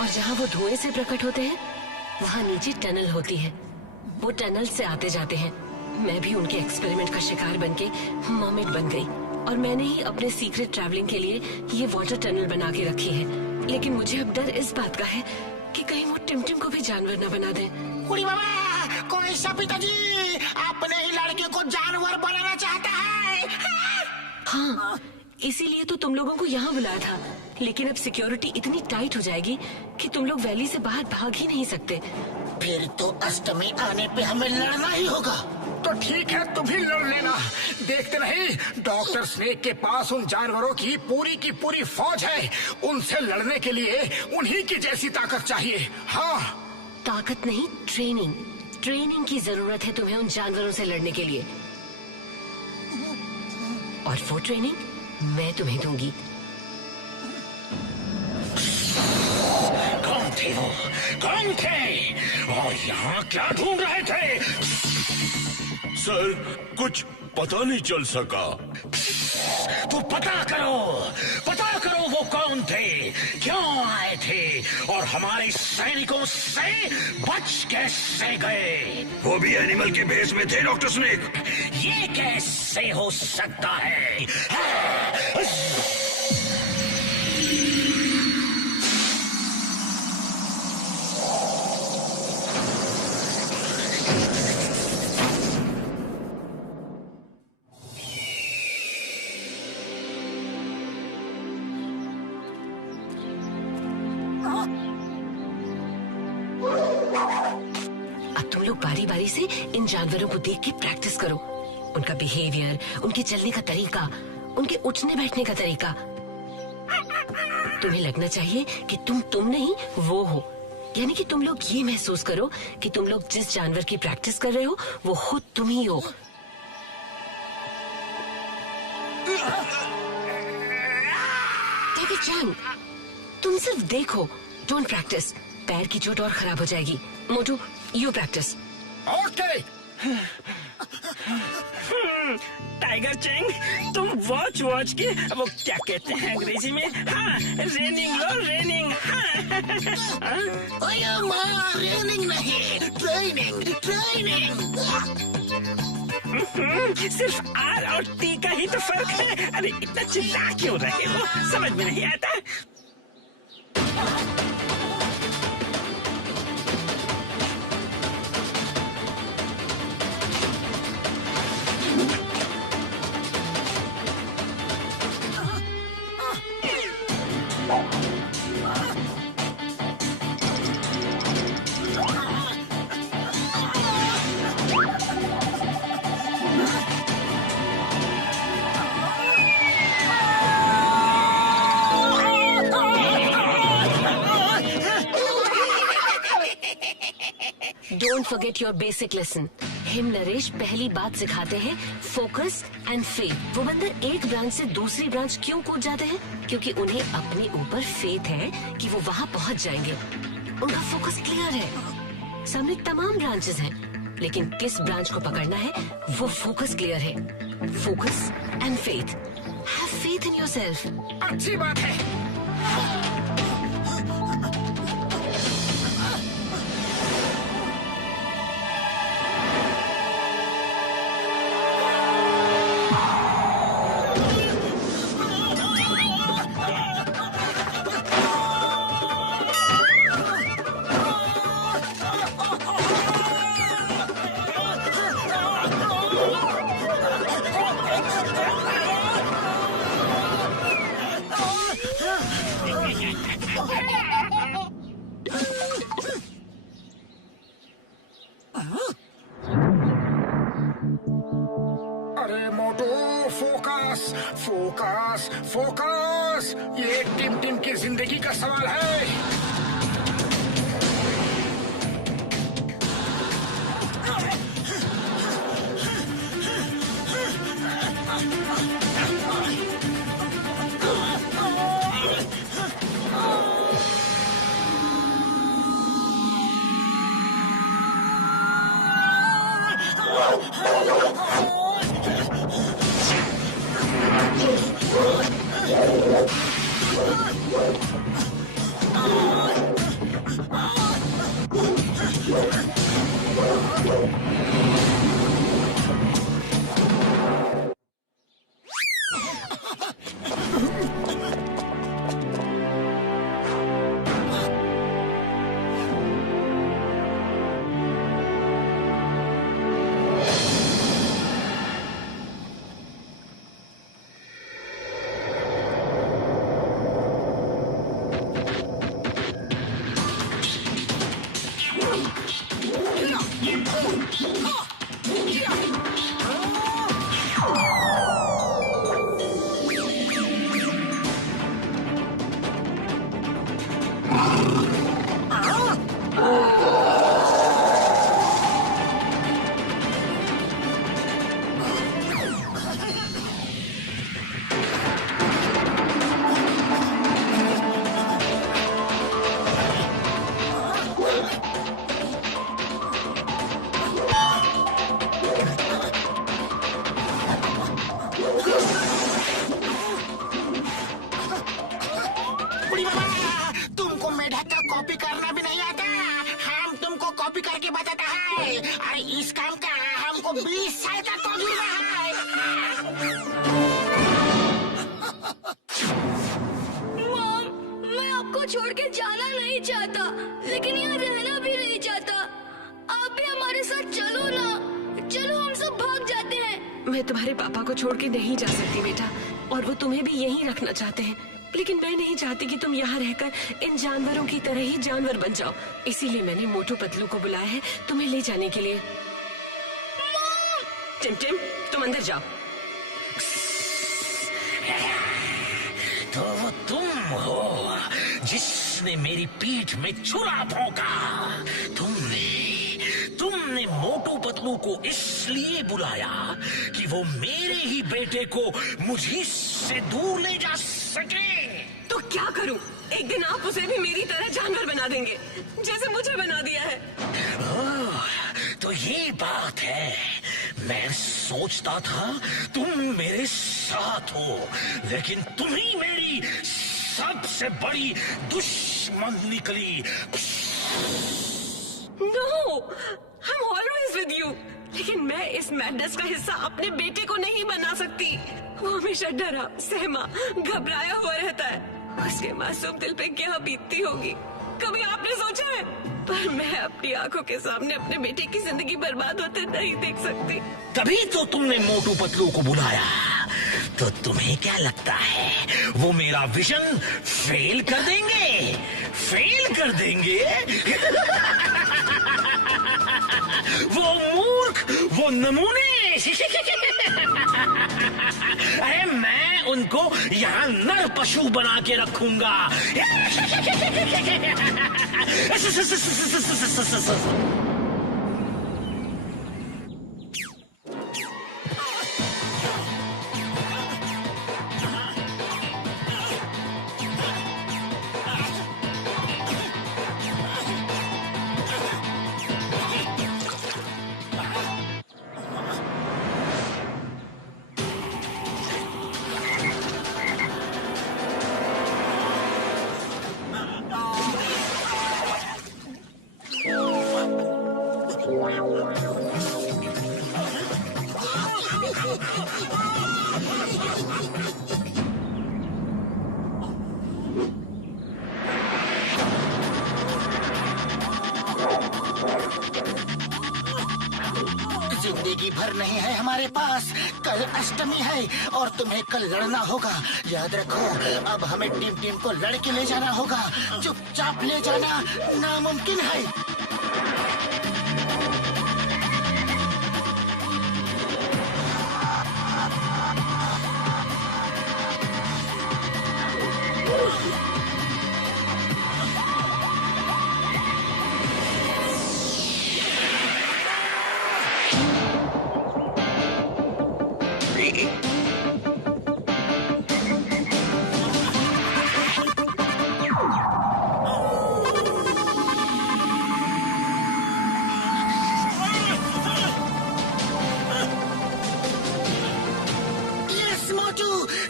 और जहाँ वो धुएं से प्रकट होते हैं वहाँ नीचे टनल होती है। वो टनल से आते जाते हैं। मैं भी उनके एक्सपेरिमेंट का शिकार बनके मर्मेड बन गई और मैंने ही अपने सीक्रेट ट्रैवलिंग के लिए ये वाटर टनल बना के रखी है। लेकिन मुझे अब डर इस बात का है कि कहीं वो टिमटिम को भी जानवर न बना दे। उड़ी बाबा, कोई सा पिताजी अपने ही लड़के को जानवर बनाना चाहता है। हाँ, इसीलिए तो तुम लोगों को यहाँ बुलाया था। लेकिन अब सिक्योरिटी इतनी टाइट हो जाएगी कि तुम लोग वैली से बाहर भाग ही नहीं सकते। फिर तो अष्टमी आने पे हमें लड़ना ही होगा। तो ठीक है, तुम भी लड़ लेना। देखते रहे, डॉक्टर स्नेक के पास उन जानवरों की पूरी फौज है। उनसे लड़ने के लिए उन्हीं की जैसी ताकत चाहिए। हाँ, ताकत नहीं, ट्रेनिंग। ट्रेनिंग की जरूरत है तुम्हें उन जानवरों से लड़ने के लिए। और वो ट्रेनिंग मैं तुम्हें दूंगी। कौन थे वो? कौन थे? और यहाँ क्या ढूंढ रहे थे? सर, कुछ पता नहीं चल सका। तो पता करो वो कौन थे, क्यों आए थे और हमारे सैनिकों से बच कैसे गए? वो भी एनिमल के भेष में थे डॉक्टर स्नेक। ये कैसे हो सकता है? अब तुम लोग बारी बारी से इन जानवरों को देख के प्रैक्टिस करो। उनका बिहेवियर, उनके चलने का तरीका, उनके उठने बैठने का तरीका। तुम्हें लगना चाहिए कि तुम नहीं वो हो। यानी कि तुम लोग ये महसूस करो कि तुम लोग जिस जानवर की प्रैक्टिस कर रहे हो वो खुद तुम ही हो। डेविड चैंग, तुम सिर्फ देखो, डोंट प्रैक्टिस। पैर की चोट और खराब हो जाएगी। मोटू, you practice. Okay. Tiger Chang, तुम वॉच के वो क्या कहते हैं अंग्रेजी में? हाँ, रेनिंग लो, रेनिंग। हाँ। ओए माँ, रेनिंग नहीं, ट्रेनिंग। सिर्फ आर और टी का ही तो फर्क है। अरे इतना चिल्ला क्यों रहे हो? समझ में नहीं आता। Don't forget your basic lesson. Him Naresh पहली बात सिखाते हैं फोकस एंड फेथ। वो बंदर एक ब्रांच से दूसरी ब्रांच क्यों कूद जाते हैं? क्योंकि उन्हें अपने ऊपर फेथ है कि वो वहाँ पहुँच जाएंगे। उनका फोकस क्लियर है। सामने तमाम ब्रांचेस हैं, लेकिन किस ब्रांच को पकड़ना है वो फोकस क्लियर है। Focus and faith. Have faith in yourself. अच्छी बात है। अरे मोटू, फोकस फोकस फोकस। ये टिम टिम की जिंदगी का सवाल है। तुमको मेढक का कॉपी करना भी नहीं आता। हम तुमको कॉपी करके बताता है। अरे इस काम का हमको 20 साल का तजुर्बा है। मॉम, मैं आपको छोड़ के जाना नहीं चाहता, लेकिन यहाँ रहना भी नहीं चाहता। आप भी हमारे साथ चलो ना। चलो हम सब भाग जाते हैं। मैं तुम्हारे पापा को छोड़ के नहीं जा सकती बेटा, और वो तुम्हें भी यहीं रखना चाहते हैं। लेकिन मैं नहीं चाहती कि तुम यहाँ रहकर इन जानवरों की तरह ही जानवर बन जाओ। इसीलिए मैंने मोटू पतलू को बुलाया है तुम्हें ले जाने के लिए। टिम टिम, तुम अंदर जाओ। तो वो तुम हो जिसने मेरी पीठ में छुरा भोंका। तुमने मोटू पतलू को इसलिए बुलाया कि वो मेरे ही बेटे को मुझे से दूर ले जा सके। तो क्या करूं? एक दिन आप उसे भी मेरी तरह जानवर बना देंगे, जैसे मुझे बना दिया है। ओह, तो ये बात है। मैं सोचता था तुम मेरे साथ हो, लेकिन तुम ही मेरी सबसे बड़ी दुश्मन निकली। No, I'm always with you। लेकिन मैं इस मैडनेस का हिस्सा अपने बेटे को नहीं बना सकती। वो हमेशा डरा, सहमा, घबराया हुआ रहता है। उसके मासूम दिल पे क्या बीतती होगी, कभी आपने सोचा है? पर मैं अपनी आंखों के सामने अपने बेटे की जिंदगी बर्बाद होते नहीं देख सकती। तभी तो तुमने मोटू पतलू को बुलाया। तो तुम्हें क्या लगता है वो मेरा विजन फेल कर देंगे? फेल कर देंगे? वो मूर्ख, वो नमूने। अरे मैं उनको यहाँ नर पशु बना के रखूंगा। हथियार नहीं है हमारे पास। कल अष्टमी है और तुम्हें कल लड़ना होगा, याद रखो। अब हमें टिम को लड़के ले जाना होगा, चुपचाप ले जाना नामुमकिन है।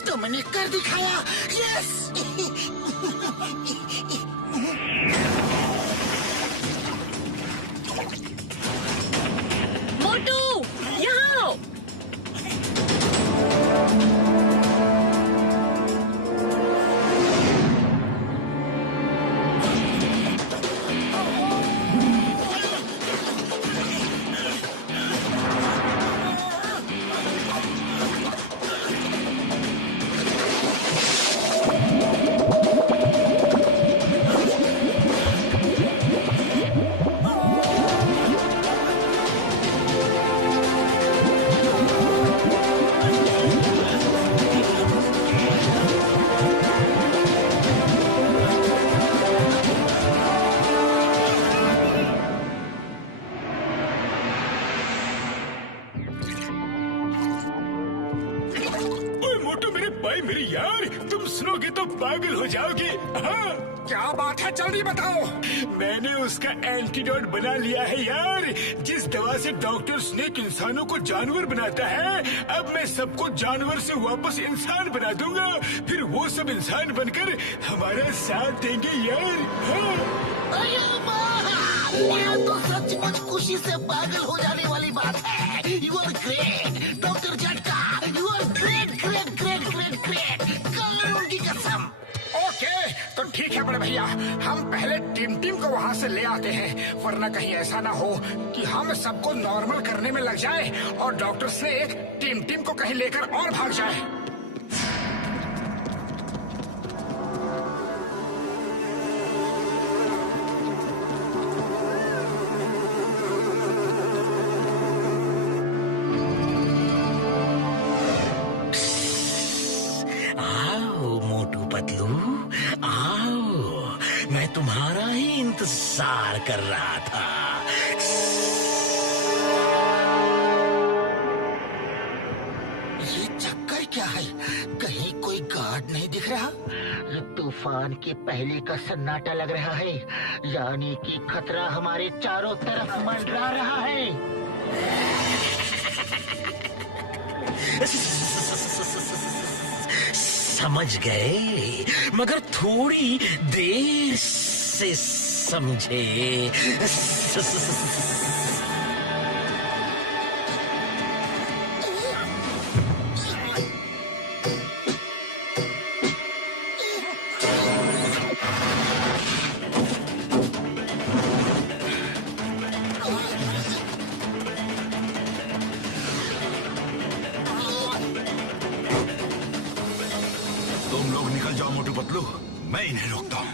तुमने कर दिखाया, यस। मोटू, यहाँ आओ। मेरी यार, तुम सुनोगे तो पागल हो जाओगे। हाँ, क्या बात है, जल्दी बताओ। मैंने उसका एंटीडोट बना लिया है यार। जिस दवा से डॉक्टर स्नेक इंसानों को जानवर बनाता है, अब मैं सबको जानवर से वापस इंसान बना दूंगा। फिर वो सब इंसान बनकर हमारा साथ देंगे यार। हाँ। ये तो सचमुच खुशी से पागल हो जाने वाली बात है। You are great doctor Jhatka, you are great great great great great, कानून की कसम। ओके, तो ठीक है बड़े भैया, हम पहले टिम को वहाँ से ले आते हैं, वरना कहीं ऐसा ना हो कि हम सबको नॉर्मल करने में लग जाए और डॉक्टर स्नेक टिम को कहीं लेकर और भाग जाए। मैं तुम्हारा ही इंतजार कर रहा था। ये चक्कर क्या है? कहीं कोई गार्ड नहीं दिख रहा? तूफान के पहले का सन्नाटा लग रहा है, यानी कि खतरा हमारे चारों तरफ मंडरा रहा है। समझ गए, मगर थोड़ी देर से समझे। तुम लोग निकल जाओ मोटू पतलू, मैं इन्हें रोकता हूँ।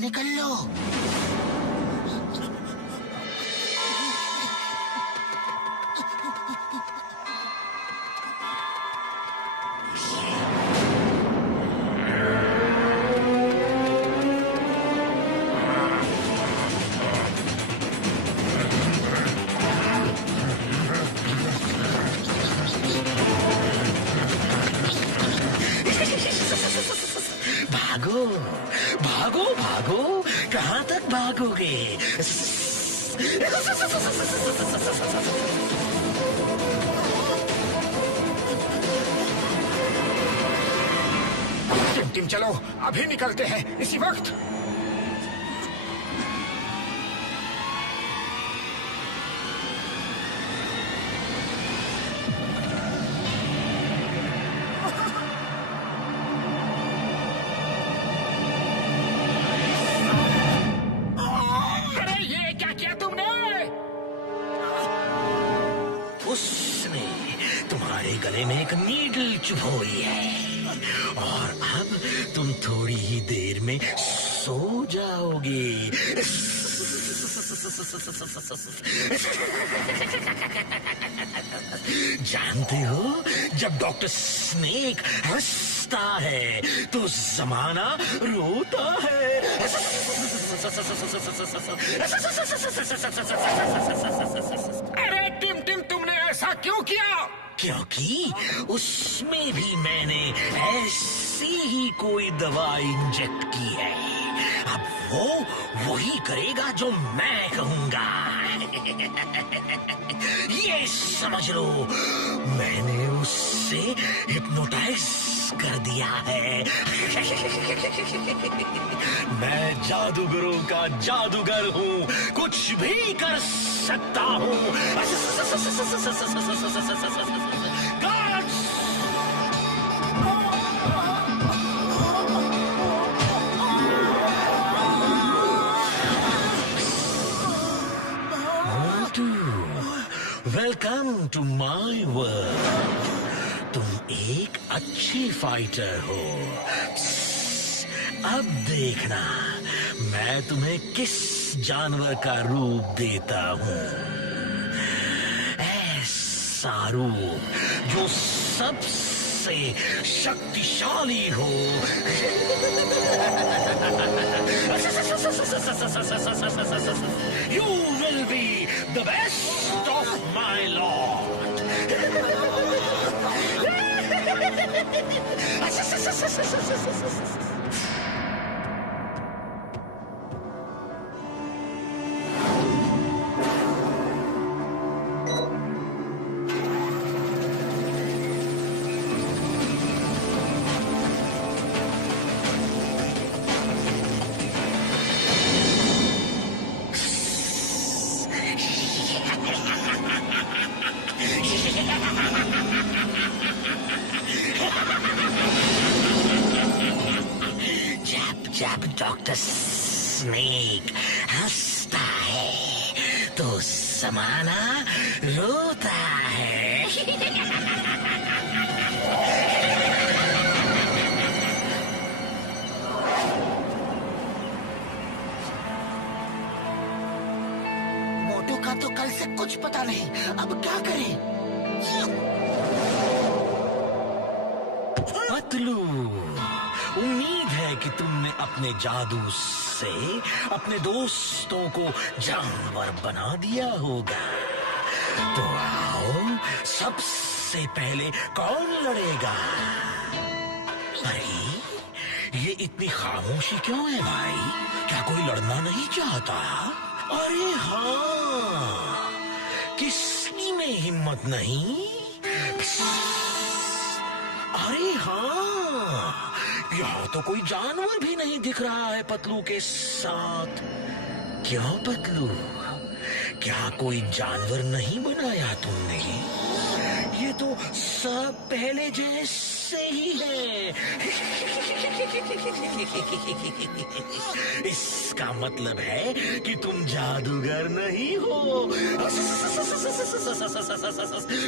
निकल लो। भागो भागो भागो, कहाँ तक भागोगे? टिम चलो, अभी निकलते हैं इसी वक्त। अरे ये क्या किया तुमने? उसने तुम्हारे गले में एक नीडल चुभोई है और अब तुम थोड़ी ही देर में सो जाओगे। जानते हो, जब डॉक्टर स्नेक हंसता है तो जमाना रोता है। अरे टिम तुमने ऐसा क्यों किया? क्योंकि उसमें भी मैंने ऐसी ही कोई दवा इंजेक्ट की है। अब वो वही करेगा जो मैं कहूंगा। ये समझ लो, मैंने उससे हिप्नोटाइज कर दिया है। मैं जादूगरों का जादूगर हूँ, कुछ भी कर सकता हूँ। Welcome to my world. तुम एक अच्छी फाइटर हो। अब देखना मैं तुम्हें किस जानवर का रूप देता हूँ। ऐसा रूप जो सबसे शक्तिशाली हो। You will be the best of my lord. जब डॉक्टर स्नेक हंसता है तो जमाना रोता है। मोटू का तो कल से कुछ पता नहीं, अब क्या करें? पतलू, उम्मीद है कि तुमने अपने जादू से अपने दोस्तों को जानवर बना दिया होगा। तो आओ, सबसे पहले कौन लड़ेगा? अरे ये इतनी खामोशी क्यों है भाई? क्या कोई लड़ना नहीं चाहता? अरे हाँ, किसी में हिम्मत नहीं? अरे हाँ, यहाँ तो कोई जानवर भी नहीं दिख रहा है पतलू के साथ। क्यों पतलू, क्या कोई जानवर नहीं बनाया तुमने? ये तो सब पहले जैसे ही है। इसका मतलब है कि तुम जादूगर नहीं हो।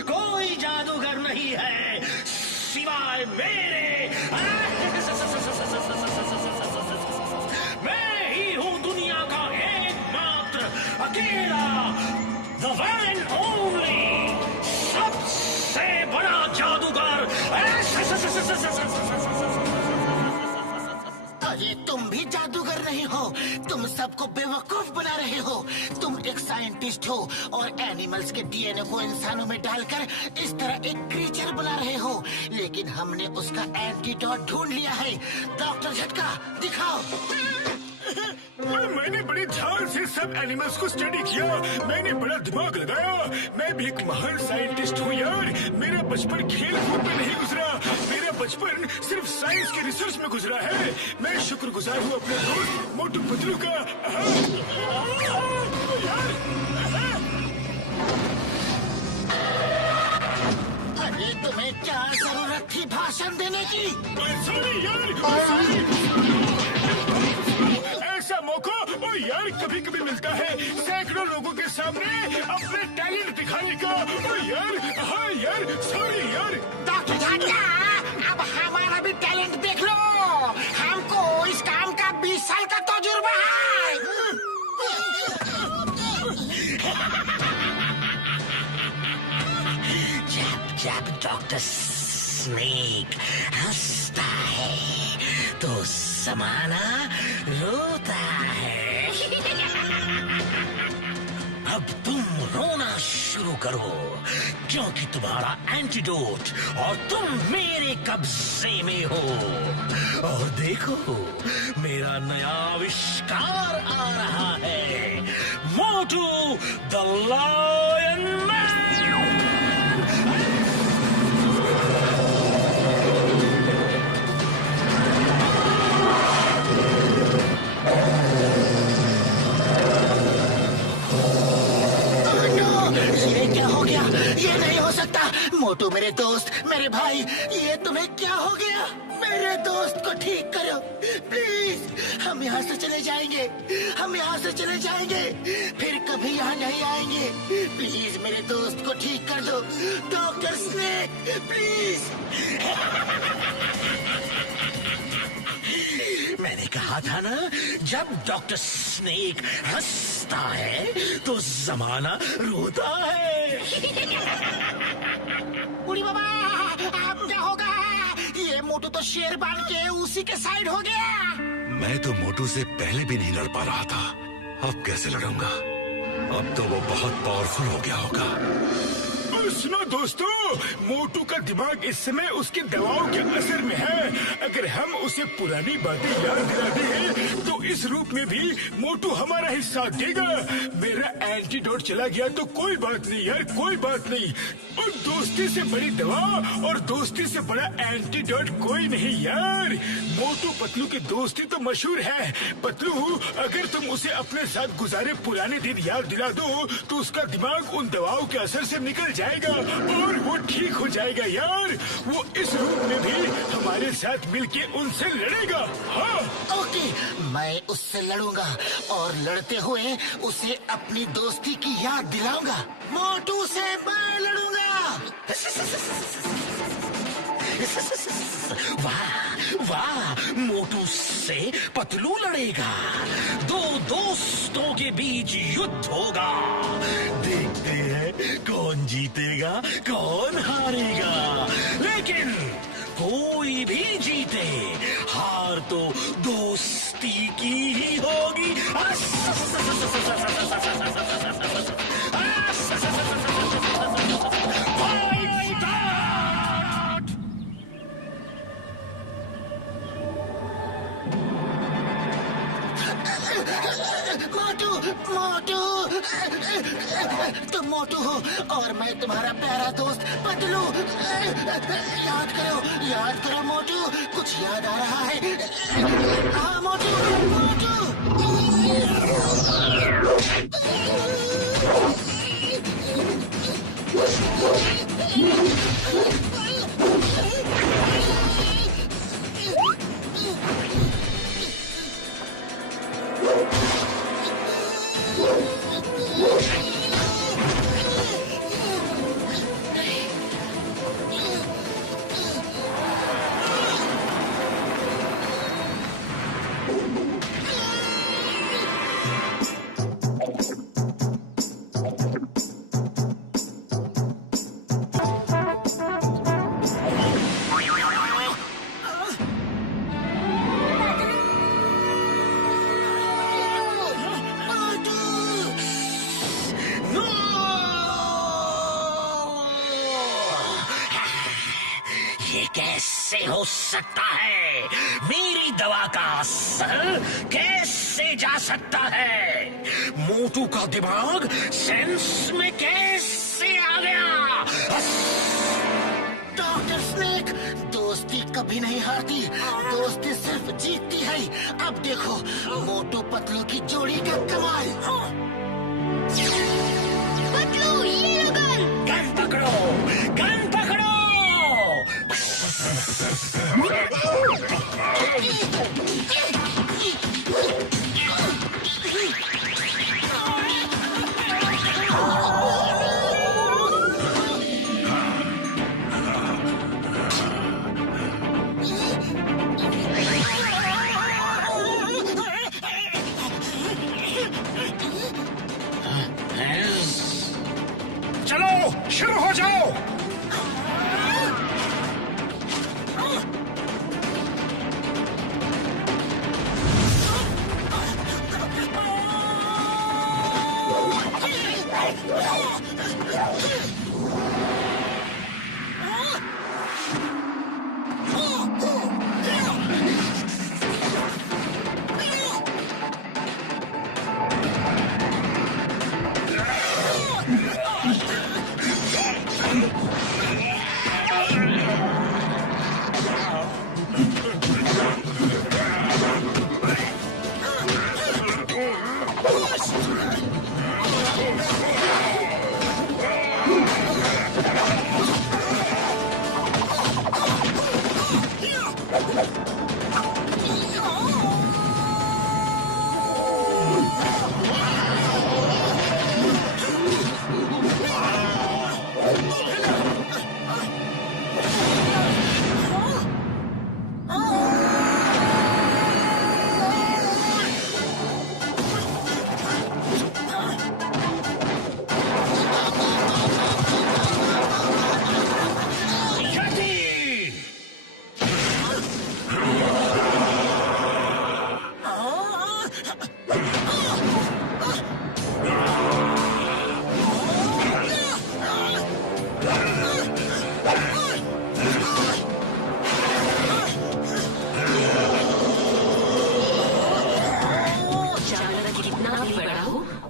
कोई जादूगर नहीं है सिवाय मेरे। मैं ही अकेला, the one and only, सबसे बड़ा जादूगर। अरे तुम भी जादूगर नहीं हो, तुम सबको बेवकूफ बना रहे हो। तुम एक साइंटिस्ट हो और एनिमल्स के डीएनए को इंसानों में डालकर इस तरह एक क्रीचर बना रहे हो, लेकिन हमने उसका एंटीडोट ढूंढ लिया है। डॉक्टर झटका दिखाओ। मैंने बड़े ध्यान से सब एनिमल्स को स्टडी किया, मैंने बड़ा दिमाग लगाया। मैं भी एक महान साइंटिस्ट हूँ यार। मेरा बचपन खेल कूद में नहीं गुजरा, मेरा बचपन सिर्फ साइंस के रिसर्च में गुजरा है। मैं शुक्रगुजार हूँ अपने दोस्त मोटू पतलू का। अरे तुम्हें क्या जरूरत थी भाषण देने की? सॉरी यार, ऐसा मौका ओ यार कभी कभी मिलता है सैकड़ों लोगों के सामने अपने टैलेंट दिखाने का। ओ यार, हाँ यार, सॉरी यार। डॉक्टर झाटिया, अब हमारा भी टैलेंट देख लो। हमको इस काम का 20 साल का तजुर्बा है। जब डॉक्टर स्नेक हंसता है तो ज़माना रोता है। अब तुम रोना शुरू करो क्योंकि तुम्हारा एंटीडोट और तुम मेरे कब्जे में हो। और देखो, मेरा नया आविष्कार आ रहा है, मोटू द लायन मैन। ये क्या हो गया? ये नहीं हो सकता। मोटू मेरे दोस्त, मेरे भाई, ये तुम्हें क्या हो गया? मेरे दोस्त को ठीक करो प्लीज। हम यहाँ से चले जाएंगे, हम यहाँ से चले जाएंगे, फिर कभी यहाँ नहीं आएंगे। प्लीज मेरे दोस्त को ठीक कर दो डॉक्टर स्नेक, प्लीज। मैंने कहा था ना, जब डॉक्टर स्नेक हंसता है तो जमाना रोता है। बुढ़ी बाबा, अब क्या होगा? ये मोटू तो शेर बन के उसी के साइड हो गया। मैं तो मोटू से पहले भी नहीं लड़ पा रहा था, अब कैसे लड़ूंगा? अब तो वो बहुत पावरफुल हो गया होगा। सुनो दोस्तों, मोटू का दिमाग इस समय उसकी दवाओं के असर में है। अगर हम उसे पुरानी बातें याद दिला दें तो इस रूप में भी मोटू हमारा ही साथ देगा। मेरा एंटीडोट चला गया तो कोई बात नहीं यार, कोई बात नहीं। और दोस्ती से बड़ी दवा और दोस्ती से बड़ा एंटीडोट कोई नहीं यार। मोटू पतलू की दोस्ती तो मशहूर है। पतलू, अगर तुम उसे अपने साथ गुजारे पुराने दिन याद दिला दो तो उसका दिमाग उन दवाओं के असर से निकल जाएगा और वो ठीक हो जाएगा यार। वो इस रूप में भी हमारे साथ मिलके उनसे लड़ेगा। हाँ ओके, मैं उससे लड़ूंगा और लड़ते हुए उसे अपनी दोस्ती की याद दिलाऊंगा। मोटू से मैं लड़ूंगा। वाह वाह, मोटू से पतलू लड़ेगा। दो दोस्तों के बीच युद्ध होगा। देखते हैं कौन जीतेगा कौन हारेगा। लेकिन कोई भी जीते, हार तो दोस्ती की ही होगी। मोटू, मोटू, तुम मोटू हो और मैं तुम्हारा प्यारा दोस्त पतलू। याद करो मोटू, कुछ याद आ रहा है? हाँ मोटू, मोटू। कैसे हो सकता है? मेरी दवा का असर कैसे जा सकता है? मोटू का दिमाग सेंस में कैसे आ गया? डॉक्टर स्नेक, दोस्ती कभी नहीं हारती, दोस्ती सिर्फ जीतती है। अब देखो मोटू पतलू की जोड़ी का कमाल। पतलू, ये लो गन। गन पकड़ो, गन पकड़ो। चलो शुरू हो जाओ।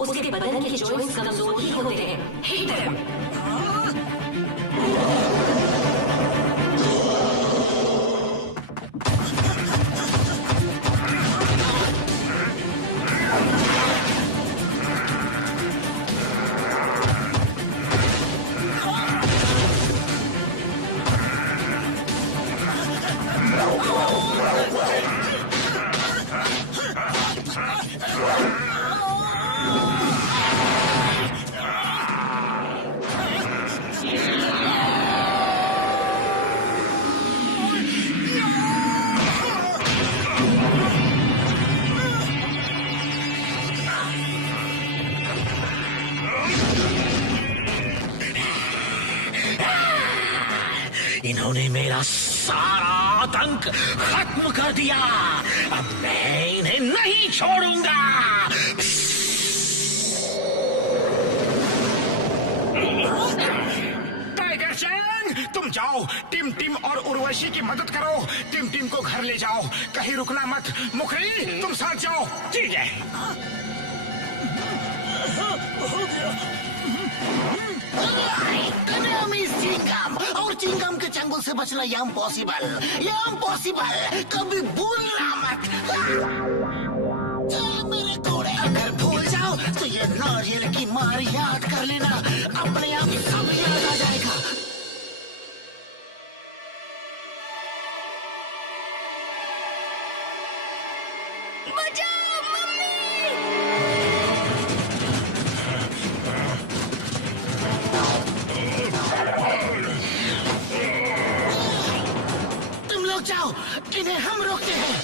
उसके बदन के जॉइंट्स कमजोर ही होते हैं। Hit him. इन्होंने मेरा सारा आतंक खत्म कर दिया। अब मैं इन्हें नहीं छोड़ूंगा। टाइगर चैंग, तुम जाओ, टिम टिम और उर्वशी की मदद करो। टिम टिम को घर ले जाओ, कहीं रुकना मत। मुखरी, तुम साथ जाओ। ठीक है। चिंगम और चिंगम के चंगुल से बचना ये इम्पॉसिबल। कभी भूलना मत। चल मेरे घोड़े, अगर भूल जाओ तो ये नारियल की मार याद कर लेना, अपने आप सब याद आ जाएगा। बचाओ मम्मी। तुम लोग जाओ, इन्हें हम रोकते हैं।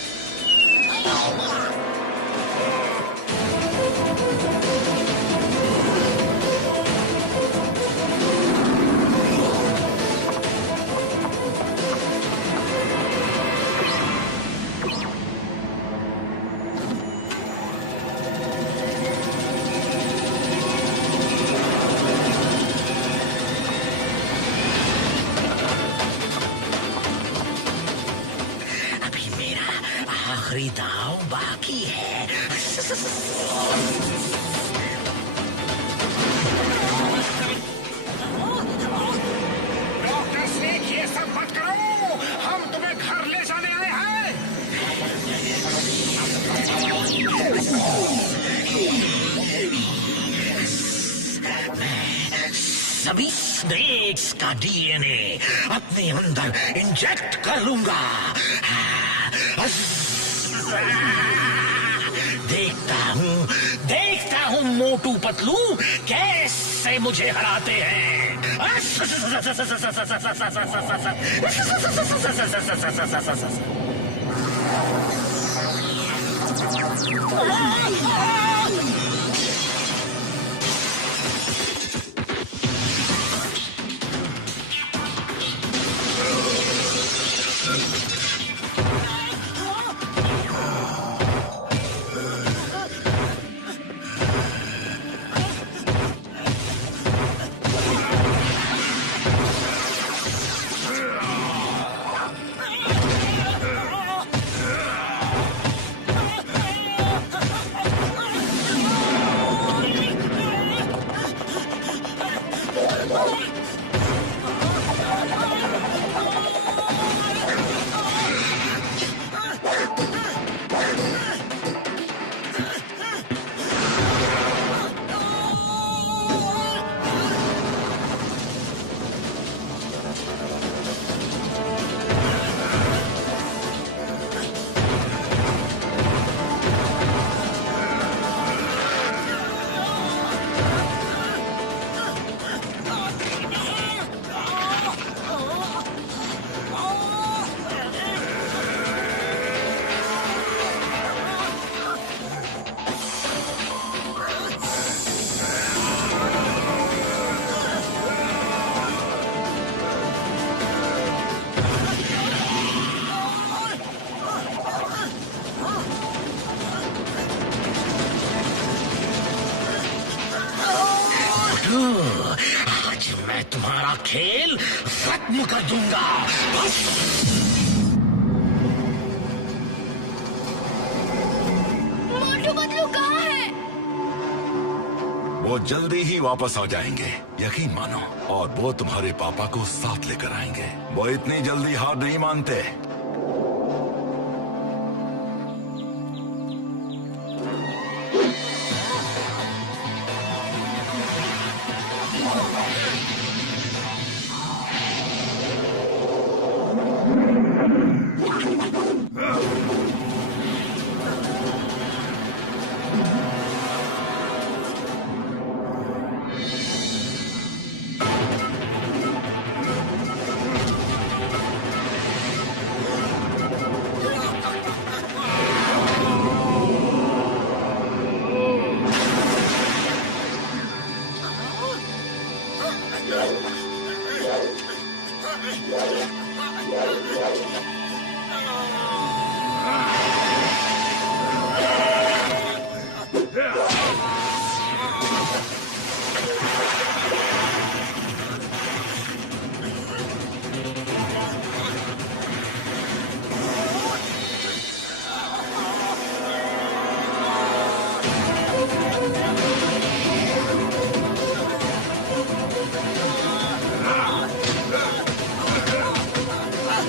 बाकी है। डॉक्टर स्नेक, ये सब मत करो, हम तुम्हें घर ले जाने आए हैं। सभी स्नेक्स का डीएनए अपने अंदर इंजेक्ट कर लूंगा। देखता हूँ मोटू पतलू कैसे मुझे हराते हैं। आज मैं तुम्हारा खेल खत्म कर दूंगा। मोटू पतलू कहाँ है? वो जल्दी ही वापस आ जाएंगे, यकीन मानो। और वो तुम्हारे पापा को साथ लेकर आएंगे। वो इतनी जल्दी हार नहीं मानते।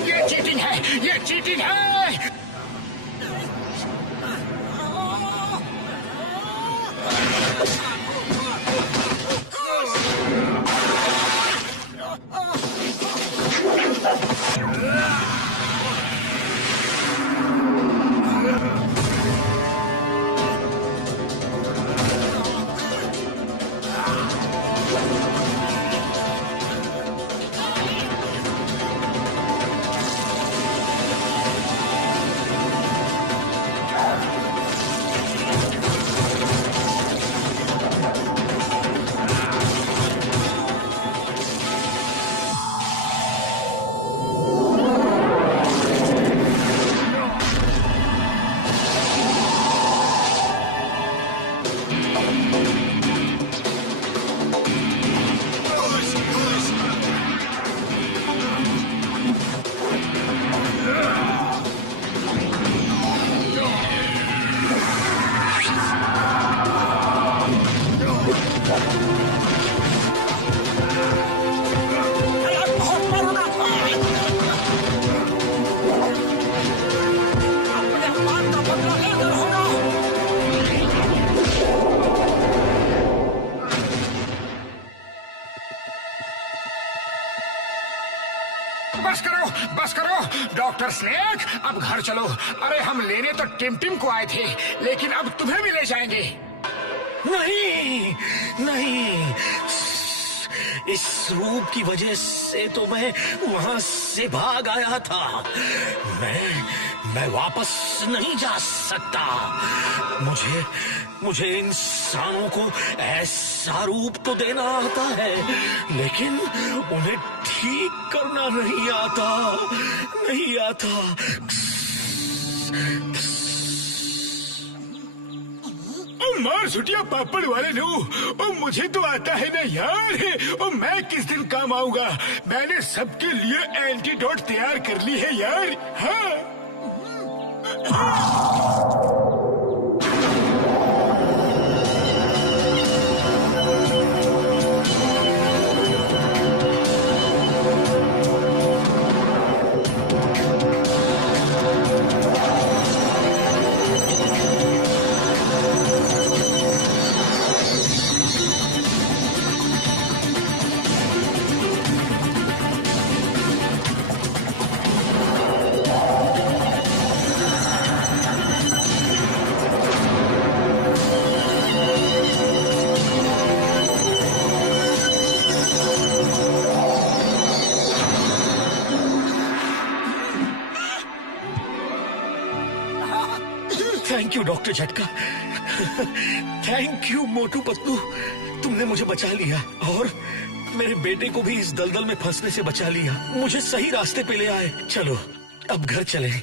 ये चीटिंग है, ये चीटिंग है। बस करो डॉक्टर स्नेक, अब घर चलो। अरे हम लेने तो टिम को आए थे, लेकिन अब तुम्हें भी ले जाएंगे। नहीं नहीं, इस रूप की वजह से तो मैं वहां से भाग आया था। मैं वापस नहीं जा सकता। मुझे इंसानों को ऐसा रूप तो देना आता है, लेकिन उन्हें ठीक करना नहीं आता। मार छुटिया पापड़ वाले नो, और मुझे तो आता है ना यार। और मैं किस दिन काम आऊंगा? मैंने सबके लिए एंटीडोट तैयार कर ली है यार। हाँ थैंक यू डॉक्टर झटका। थैंक यू मोटू पतलू, तुमने मुझे बचा लिया और मेरे बेटे को भी इस दलदल में फंसने से बचा लिया। मुझे सही रास्ते पे ले आए। चलो अब घर चलें।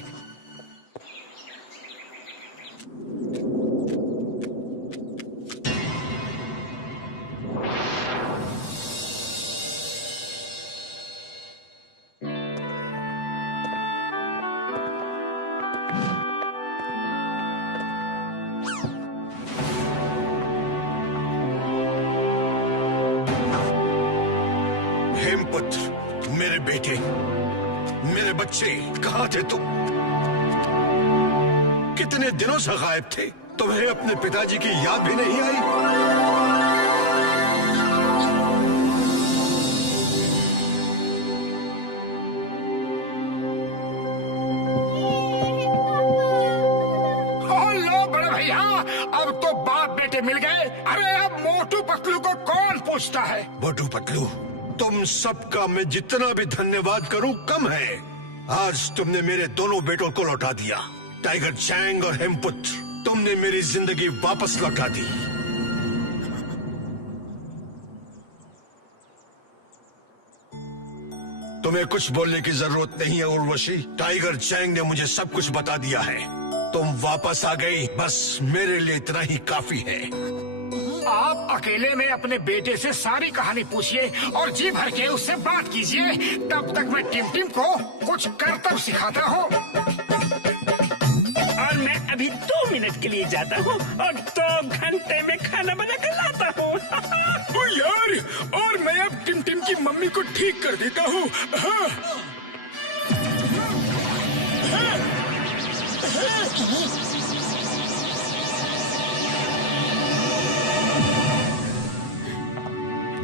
हेमपुत्र, मेरे बेटे, मेरे बच्चे, कहाँ थे तुम? कितने दिनों से गायब थे। तुम्हें अपने पिताजी की याद भी नहीं आई? लो बड़े भैया, अब तो बाप बेटे मिल गए। अरे अब मोटू पतलू को कौन पूछता है? मोटू पतलू, तुम सबका मैं जितना भी धन्यवाद करूं कम है। आज तुमने मेरे दोनों बेटों को लौटा दिया। टाइगर चैंग और हेमपुत्र, तुमने मेरी जिंदगी वापस लौटा दी। तुम्हें कुछ बोलने की जरूरत नहीं है उर्वशी। टाइगर चैंग ने मुझे सब कुछ बता दिया है। तुम वापस आ गई, बस मेरे लिए इतना ही काफी है। आप अकेले में अपने बेटे से सारी कहानी पूछिए और जी भर के उससे बात कीजिए। तब तक मैं टिम को कुछ करतब सिखाता हूँ। और मैं अभी 2 मिनट के लिए जाता हूँ और 2 घंटे में खाना बना कर लाता हूँ। यार, और मैं अब टिम की मम्मी को ठीक कर देता हूँ। हाँ।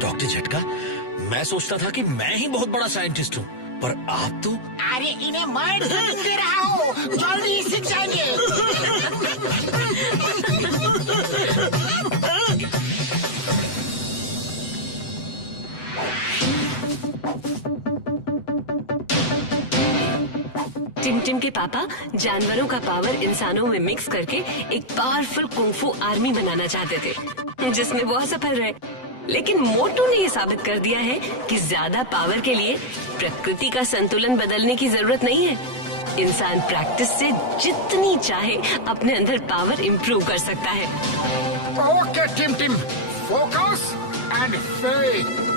डॉक्टर झटका, मैं सोचता था कि मैं ही बहुत बड़ा साइंटिस्ट हूँ, पर आप तो। अरे इन्हें मैं ट्रेनिंग दे रहा हूँ, जल्दी सीख जाएंगे। टिम के पापा जानवरों का पावर इंसानों में मिक्स करके एक पावरफुल कुंफू आर्मी बनाना चाहते थे, जिसमें वो असफल रहे। लेकिन मोटू ने ये साबित कर दिया है कि ज्यादा पावर के लिए प्रकृति का संतुलन बदलने की जरूरत नहीं है। इंसान प्रैक्टिस से जितनी चाहे अपने अंदर पावर इंप्रूव कर सकता है। Okay Tim, focus and faith.